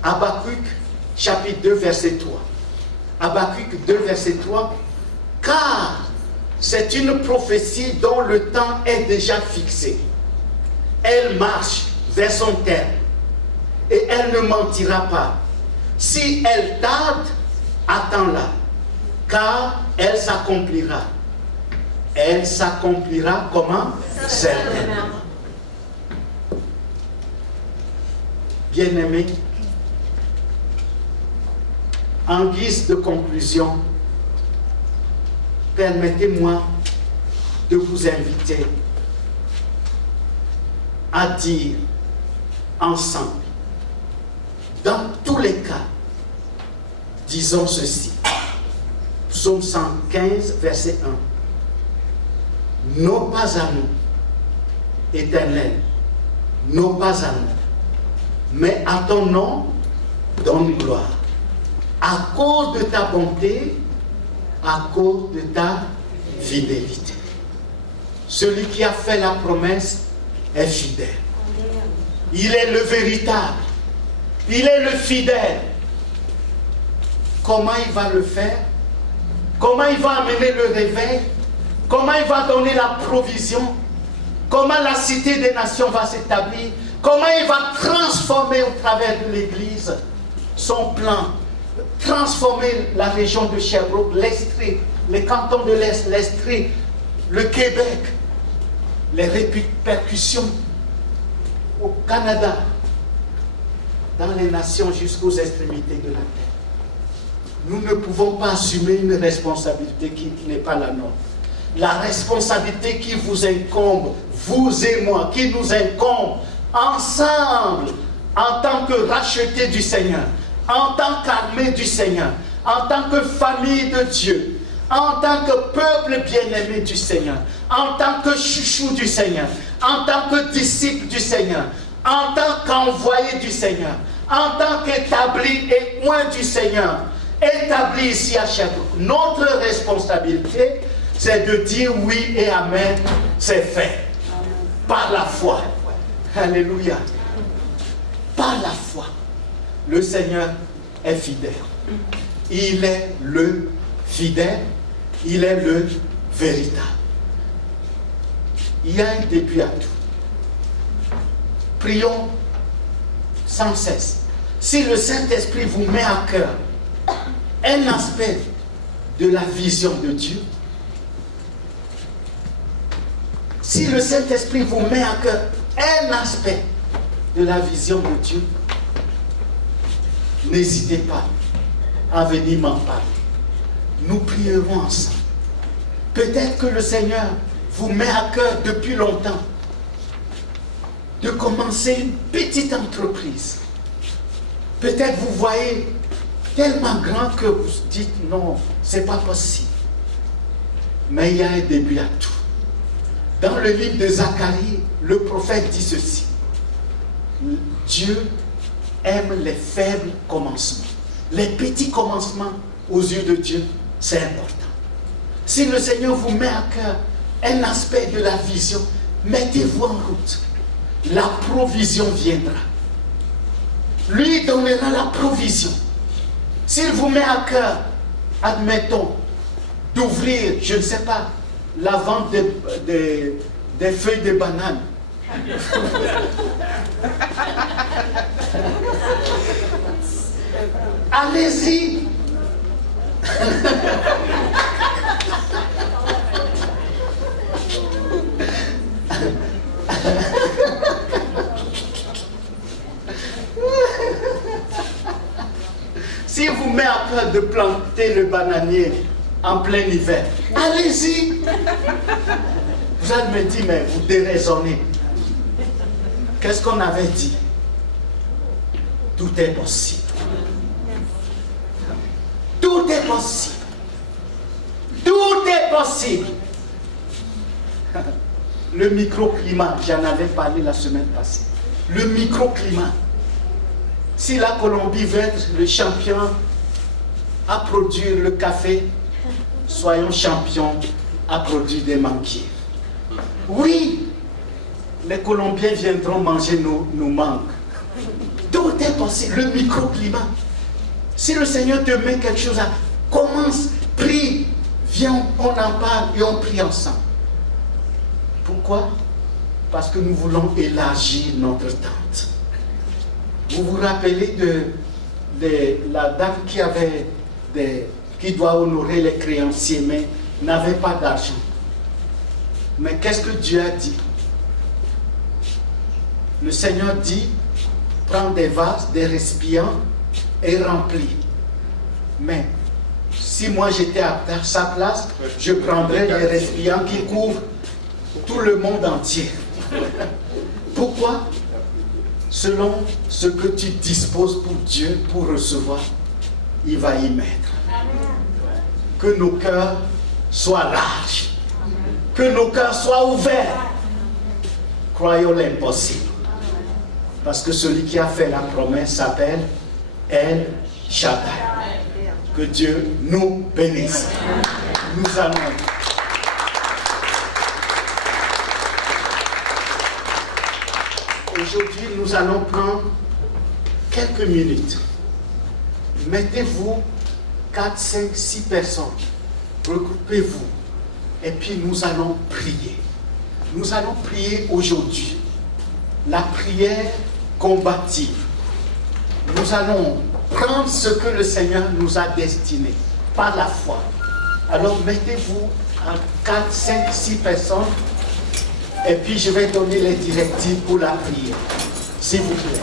Habakkuk, chapitre 2, verset 3. Habakkuk 2, verset 3. Car c'est une prophétie dont le temps est déjà fixé. Elle marche vers son terme et elle ne mentira pas. Si elle tarde, attends-la, car elle s'accomplira. Elle s'accomplira comment? Certainement. Bien-aimés, en guise de conclusion, permettez-moi de vous inviter à dire ensemble, dans tous les cas, disons ceci. Psaume 115, verset 1. Non pas à nous, Éternel, non pas à nous, mais à ton nom, donne gloire. À cause de ta bonté, à cause de ta fidélité. Celui qui a fait la promesse est fidèle. Il est le véritable. Il est le fidèle. Comment il va le faire? Comment il va amener le réveil? Comment il va donner la provision? Comment la cité des nations va s'établir? Comment il va transformer au travers de l'Église son plan? Transformer la région de Sherbrooke, l'Estrie, les cantons de l'Est, l'Estrie, le Québec, les répercussions au Canada, dans les nations jusqu'aux extrémités de la terre. Nous ne pouvons pas assumer une responsabilité qui n'est pas la nôtre. La responsabilité qui vous incombe, vous et moi, qui nous incombe, ensemble, en tant que rachetés du Seigneur, en tant qu'armée du Seigneur, en tant que famille de Dieu, en tant que peuple bien-aimé du Seigneur, en tant que chouchou du Seigneur, en tant que disciple du Seigneur, en tant qu'envoyé du Seigneur, en tant qu'établi et loin du Seigneur, établi ici à Sherbrooke. Notre responsabilité, c'est de dire oui et amen, c'est fait. Par la foi. Alléluia. Par la foi. Le Seigneur est fidèle. Il est le fidèle. Il est le véritable. Il y a un début à tout. Prions sans cesse. Si le Saint-Esprit vous met à cœur un aspect de la vision de Dieu, si le Saint-Esprit vous met à cœur un aspect de la vision de Dieu, n'hésitez pas à venir m'en parler. Nous prierons ensemble. Peut-être que le Seigneur vous met à cœur depuis longtemps de commencer une petite entreprise. Peut-être vous voyez tellement grand que vous dites non, c'est pas possible. Mais il y a un début à tout. Dans le livre de Zacharie, le prophète dit ceci. Dieu aime les faibles commencements. Les petits commencements aux yeux de Dieu, c'est important. Si le Seigneur vous met à cœur un aspect de la vision, mettez-vous en route. La provision viendra. Lui donnera la provision. S'il vous met à cœur, admettons, d'ouvrir, je ne sais pas, la vente des feuilles de banane. Allez-y. Si vous met à cœur de planter le bananier en plein hiver, allez-y. Vous allez me dire, mais vous déraisonnez. Qu'est-ce qu'on avait dit? Tout est possible. Tout est possible. est possible. Le microclimat, j'en avais parlé la semaine passée. Le microclimat. Si la Colombie veut être le champion à produire le café, soyons champions à produire des manguiers. Oui, les Colombiens viendront manger nos mangues. Tout est possible, le microclimat. Si le Seigneur te met quelque chose à... Commence, prie, viens, on en parle et on prie ensemble. Pourquoi? Parce que nous voulons élargir notre tente. Vous vous rappelez de la dame qui doit honorer les créanciers, mais n'avait pas d'argent. Mais qu'est-ce que Dieu a dit? Le Seigneur dit, prends des vases, des récipients et remplis. Mais si moi j'étais à sa place, je prendrais des récipients qui couvrent tout le monde entier. Pourquoi? Selon ce que tu disposes pour Dieu, pour recevoir, il va y mettre. Que nos cœurs soient larges. Que nos cœurs soient ouverts. Croyons l'impossible. Parce que celui qui a fait la promesse s'appelle El Shaddai. Que Dieu nous bénisse. Nous allons... Aujourd'hui, nous allons prendre quelques minutes. Mettez-vous 4, 5, 6 personnes. Regroupez-vous. Et puis nous allons prier. Nous allons prier aujourd'hui. La prière combative. Nous allons prendre ce que le Seigneur nous a destiné par la foi. Alors mettez-vous en 4, 5, 6 personnes. Et puis je vais donner les directives pour la prière. S'il vous plaît.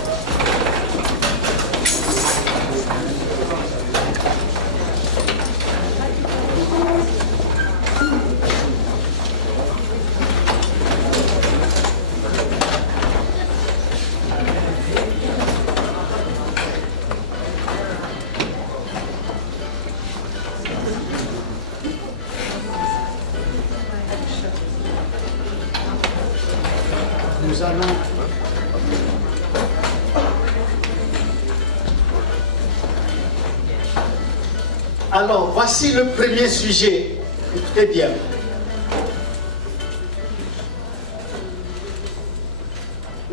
Nous allons... Alors, voici le premier sujet. Écoutez bien.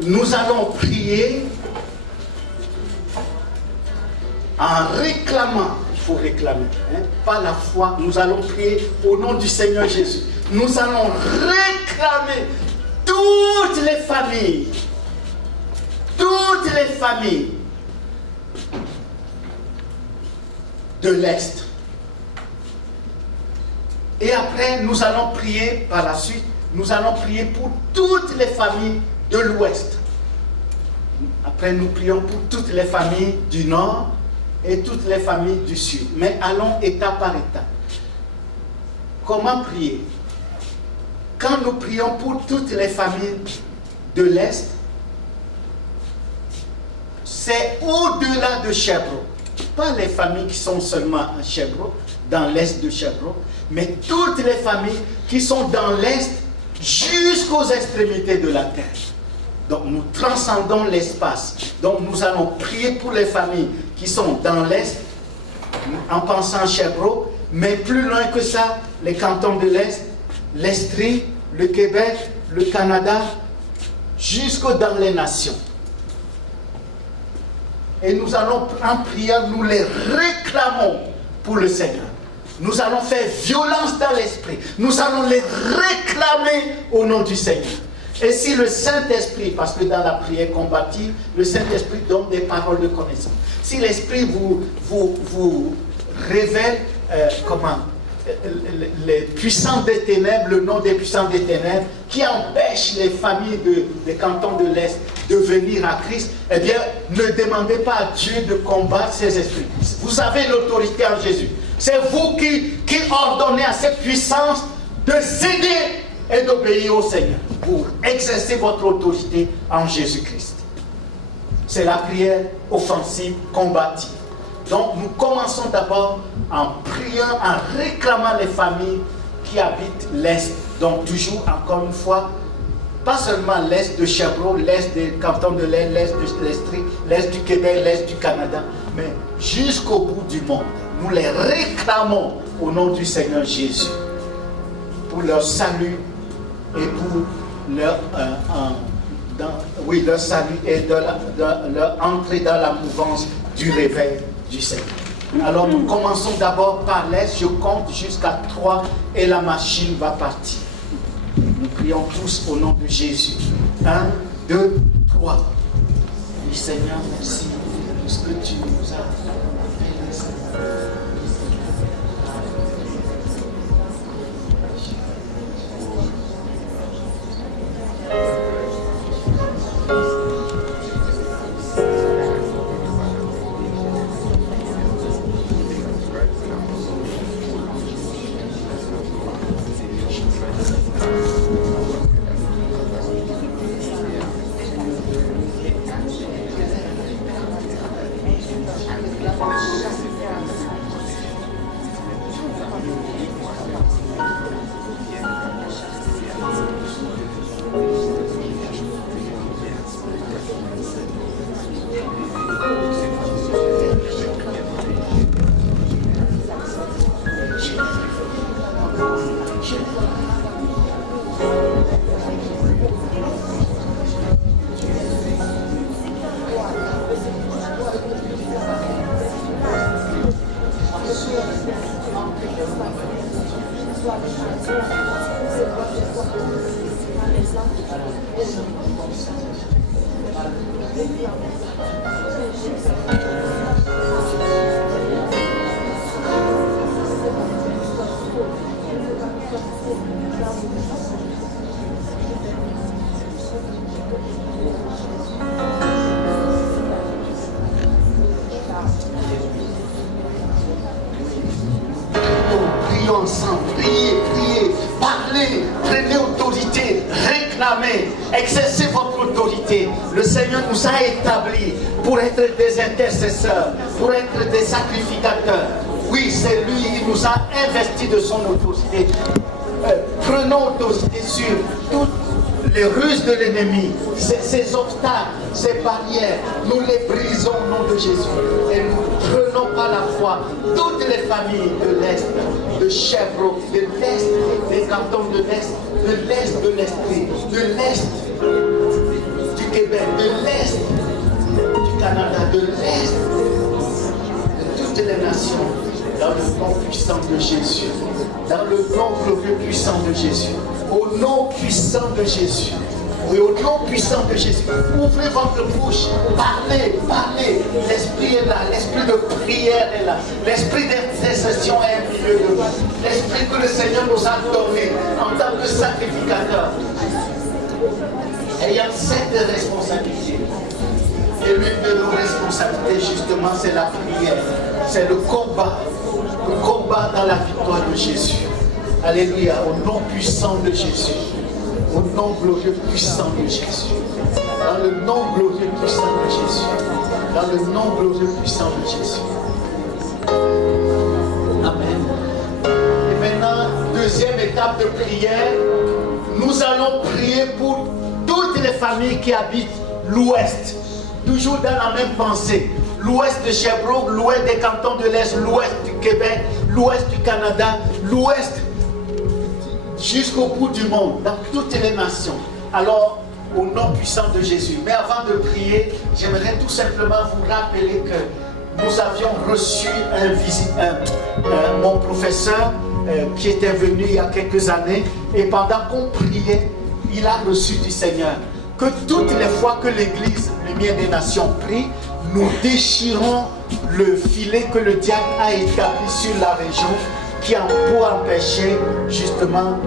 Nous allons prier en réclamant, il faut réclamer, pas la foi, nous allons prier au nom du Seigneur Jésus. Nous allons réclamer toutes les familles de l'Est. Et après, nous allons prier par la suite, nous allons prier pour toutes les familles de l'Ouest. Après, nous prions pour toutes les familles du Nord et toutes les familles du Sud. Mais allons étape par étape. Comment prier? Quand nous prions pour toutes les familles de l'Est, c'est au-delà de Sherbrooke. Pas les familles qui sont seulement à Sherbrooke, dans l'Est de Sherbrooke, mais toutes les familles qui sont dans l'Est jusqu'aux extrémités de la terre. Donc nous transcendons l'espace. Donc nous allons prier pour les familles qui sont dans l'Est, en pensant à Sherbrooke, mais plus loin que ça, les cantons de l'Est, l'Estrie, le Québec, le Canada, jusqu'au dans les nations. Et nous allons en prière, nous les réclamons pour le Seigneur. Nous allons faire violence dans l'esprit. Nous allons les réclamer au nom du Seigneur. Et si le Saint-Esprit, parce que dans la prière combative, le Saint-Esprit donne des paroles de connaissance. Si l'Esprit vous révèle les puissants des ténèbres, le nom des puissants des ténèbres, qui empêchent les familles des cantons de l'Est de venir à Christ, eh bien, ne demandez pas à Dieu de combattre ces esprits. Vous avez l'autorité en Jésus. C'est vous qui ordonnez à cette puissance de céder et d'obéir au Seigneur pour exercer votre autorité en Jésus-Christ. C'est la prière offensive, combative. Donc, nous commençons d'abord en priant, en réclamant les familles qui habitent l'Est. Donc toujours, encore une fois, pas seulement l'Est de Sherbrooke, l'Est des cantons de l'Est, l'Est de l'Estrie, l'Est du Québec, l'Est du Canada, mais jusqu'au bout du monde. Nous les réclamons au nom du Seigneur Jésus pour leur salut et pour leur, leur salut et leur entrée dans la mouvance du réveil du Seigneur. Alors nous commençons d'abord par l'Est, je compte jusqu'à 3 et la machine va partir. Nous prions tous au nom de Jésus. 1, 2, 3. Oui, Seigneur, merci pour ce que tu nous as fait, Seigneur. Prions ensemble, priez, parlez, prenez autorité, réclamez, exercez votre autorité. Le Seigneur nous a établis pour être des intercesseurs, pour être des sacrificateurs. Oui, c'est lui, il nous a investis de son autorité. Prenons autorité sur toutes les ruses de l'ennemi, ces obstacles, ces barrières, nous les brisons au nom de Jésus. Et nous prenons par la foi toutes les familles de l'Est, de Sherbrooke, de l'Est, des cantons de l'Est de l'Estrie, de l'Est du Québec, de l'Est du Canada, de l'Est de toutes les nations, dans le nom puissant de Jésus, dans le nom glorieux puissant de Jésus, au nom puissant de Jésus. Oui, au nom puissant de Jésus, ouvrez votre bouche, parlez, parlez. L'esprit est là, l'esprit de prière est là, l'esprit d'intercession est au milieu de vous. L'esprit que le Seigneur nous a donné en tant que sacrificateur, ayant cette responsabilité. Et l'une de nos responsabilités, justement, c'est la prière, c'est le combat dans la victoire de Jésus. Alléluia, au nom puissant de Jésus. Au nom glorieux puissant de Jésus. Dans le nom glorieux puissant de Jésus. Dans le nom glorieux puissant de Jésus. Amen. Et maintenant, deuxième étape de prière, nous allons prier pour toutes les familles qui habitent l'Ouest. Toujours dans la même pensée. L'Ouest de Sherbrooke, l'Ouest des cantons de l'Est, l'Ouest du Québec, l'Ouest du Canada, l'Ouest jusqu'au bout du monde, dans toutes les nations. Alors, au nom puissant de Jésus. Mais avant de prier, j'aimerais tout simplement vous rappeler que nous avions reçu mon professeur qui était venu il y a quelques années, et pendant qu'on priait, il a reçu du Seigneur que toutes les fois que l'Église Lumière des Nations prie, nous déchirons le filet que le diable a établi sur la région pour empêcher justement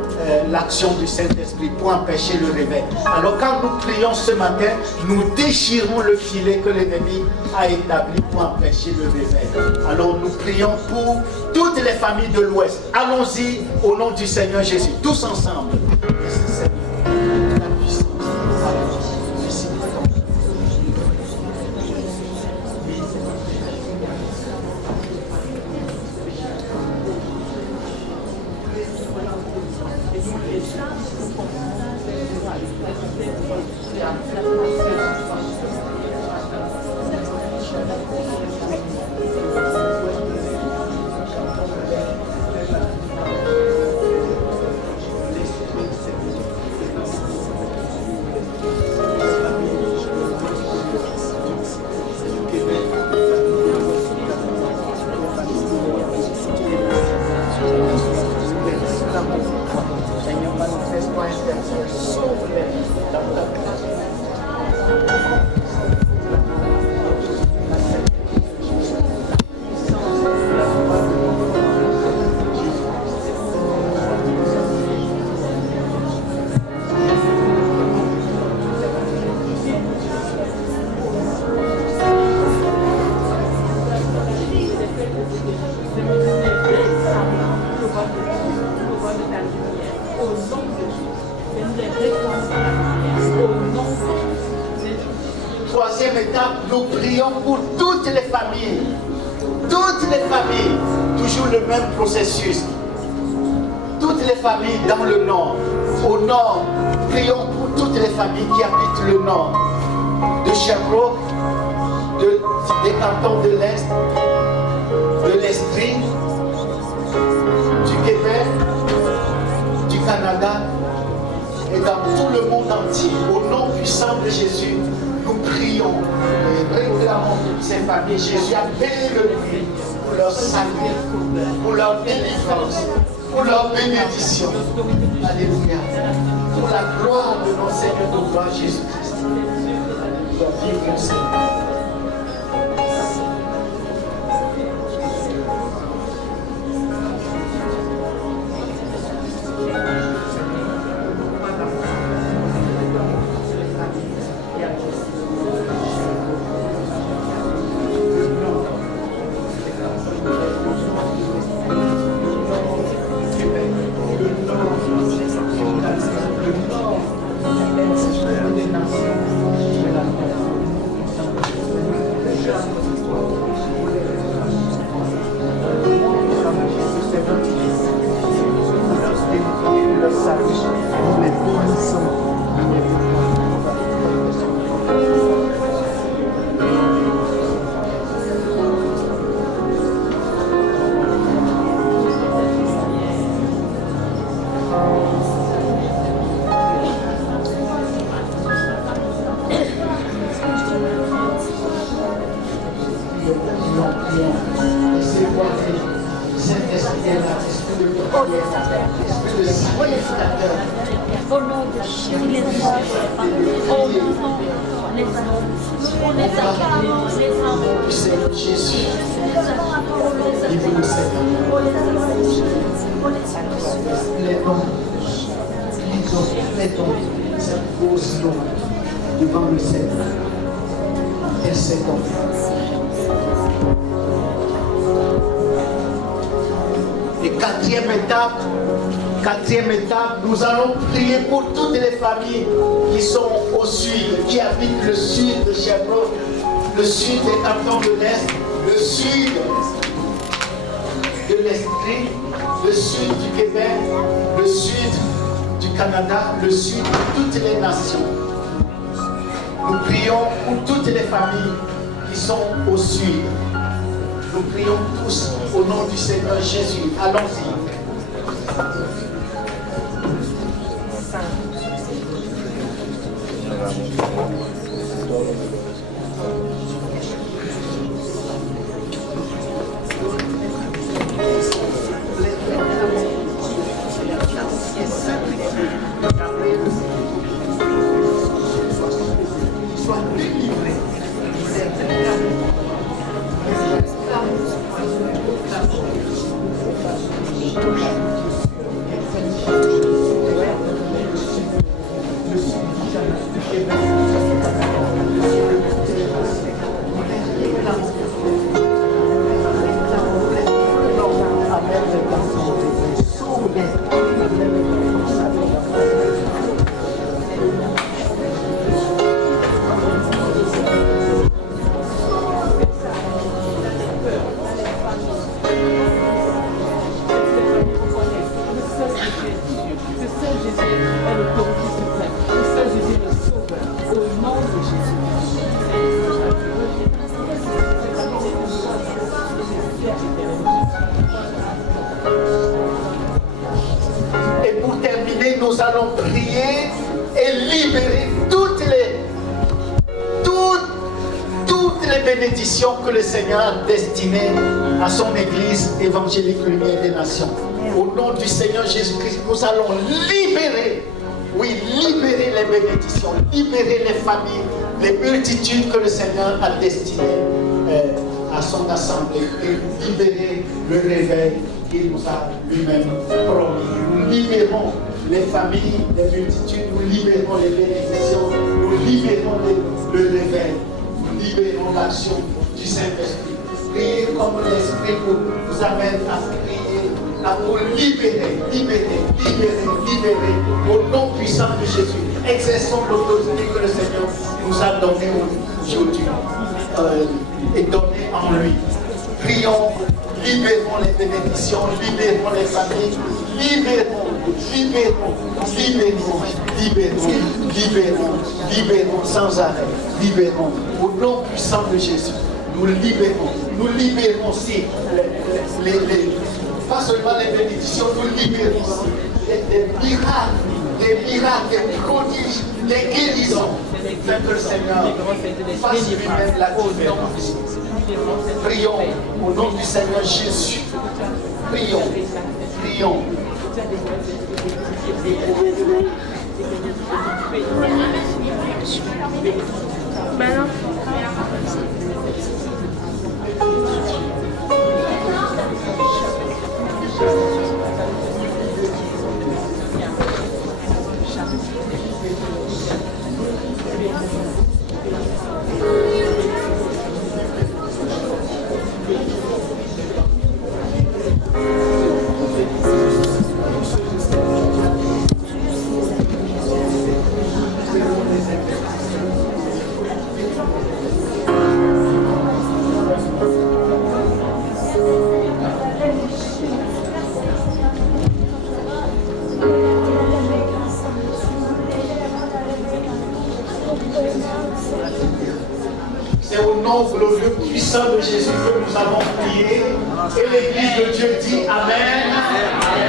l'action du Saint-Esprit, pour empêcher le réveil. Alors quand nous prions ce matin, nous déchirons le filet que l'ennemi a établi pour empêcher le réveil. Alors nous prions pour toutes les familles de l'Ouest. Allons-y au nom du Seigneur Jésus, tous ensemble. Merci Seigneur. La puissance. Merci. Troisième étape, nous prions pour toutes les familles. Toutes les familles, toujours le même processus. Toutes les familles dans le nord. Au nord, prions pour toutes les familles qui habitent le nord. De Sherbrooke, des cantons de l'Est, de l'Estrie, du Québec, du Canada et dans tout le monde entier. Au nom puissant de Jésus, nous prions et réclamons ces familles. Jésus a béni le prix pour leur salut, pour leur délivrance, pour leur bénédiction. Alléluia. Pour la gloire de notre Seigneur de gloire Jésus-Christ. Nous doit vivre ensemble. Au nom de Jésus, les enfants, Jésus, plaidons cette cause devant le Seigneur. Intercédons. Et quatrième étape, nous allons prier pour toutes les familles qui sont au sud, qui habitent le sud de Sherbrooke, le sud des cantons de l'Est, le sud de l'Estrie, le sud du Québec, le sud du Canada, le sud de toutes les nations. Nous prions pour toutes les familles qui sont au sud. Nous prions tous au nom du Seigneur Jésus. Allons-y. nous allons prier et libérer toutes les bénédictions que le Seigneur a destinées à son Église évangélique Lumière des Nations. Au nom du Seigneur Jésus-Christ, nous allons libérer, oui, libérer les bénédictions, libérer les familles, les multitudes que le Seigneur a destinées à son assemblée, et libérer le réveil qu'il nous a lui-même promis. Nous libérons les familles, les multitudes, nous libérons les bénédictions, nous libérons le réveil, nous libérons l'action du Saint-Esprit. Priez comme l'Esprit vous amène à prier, à vous libérer, au nom puissant de Jésus. Exerçons l'autorité que le Seigneur nous a donnée aujourd'hui et donnée en lui. Prions, libérons les bénédictions, libérons les familles, libérons sans arrêt, libérons au nom puissant de Jésus. Nous libérons aussi pas seulement les bénédictions, nous libérons aussi des miracles, des prodiges, des guérisons. Fait que le Seigneur fasse lui-même la différence. Prions au nom du Seigneur Jésus. Prions. C'est au nom glorieux puissant de Jésus que nous avons prié. Et l'Église de Dieu dit Amen.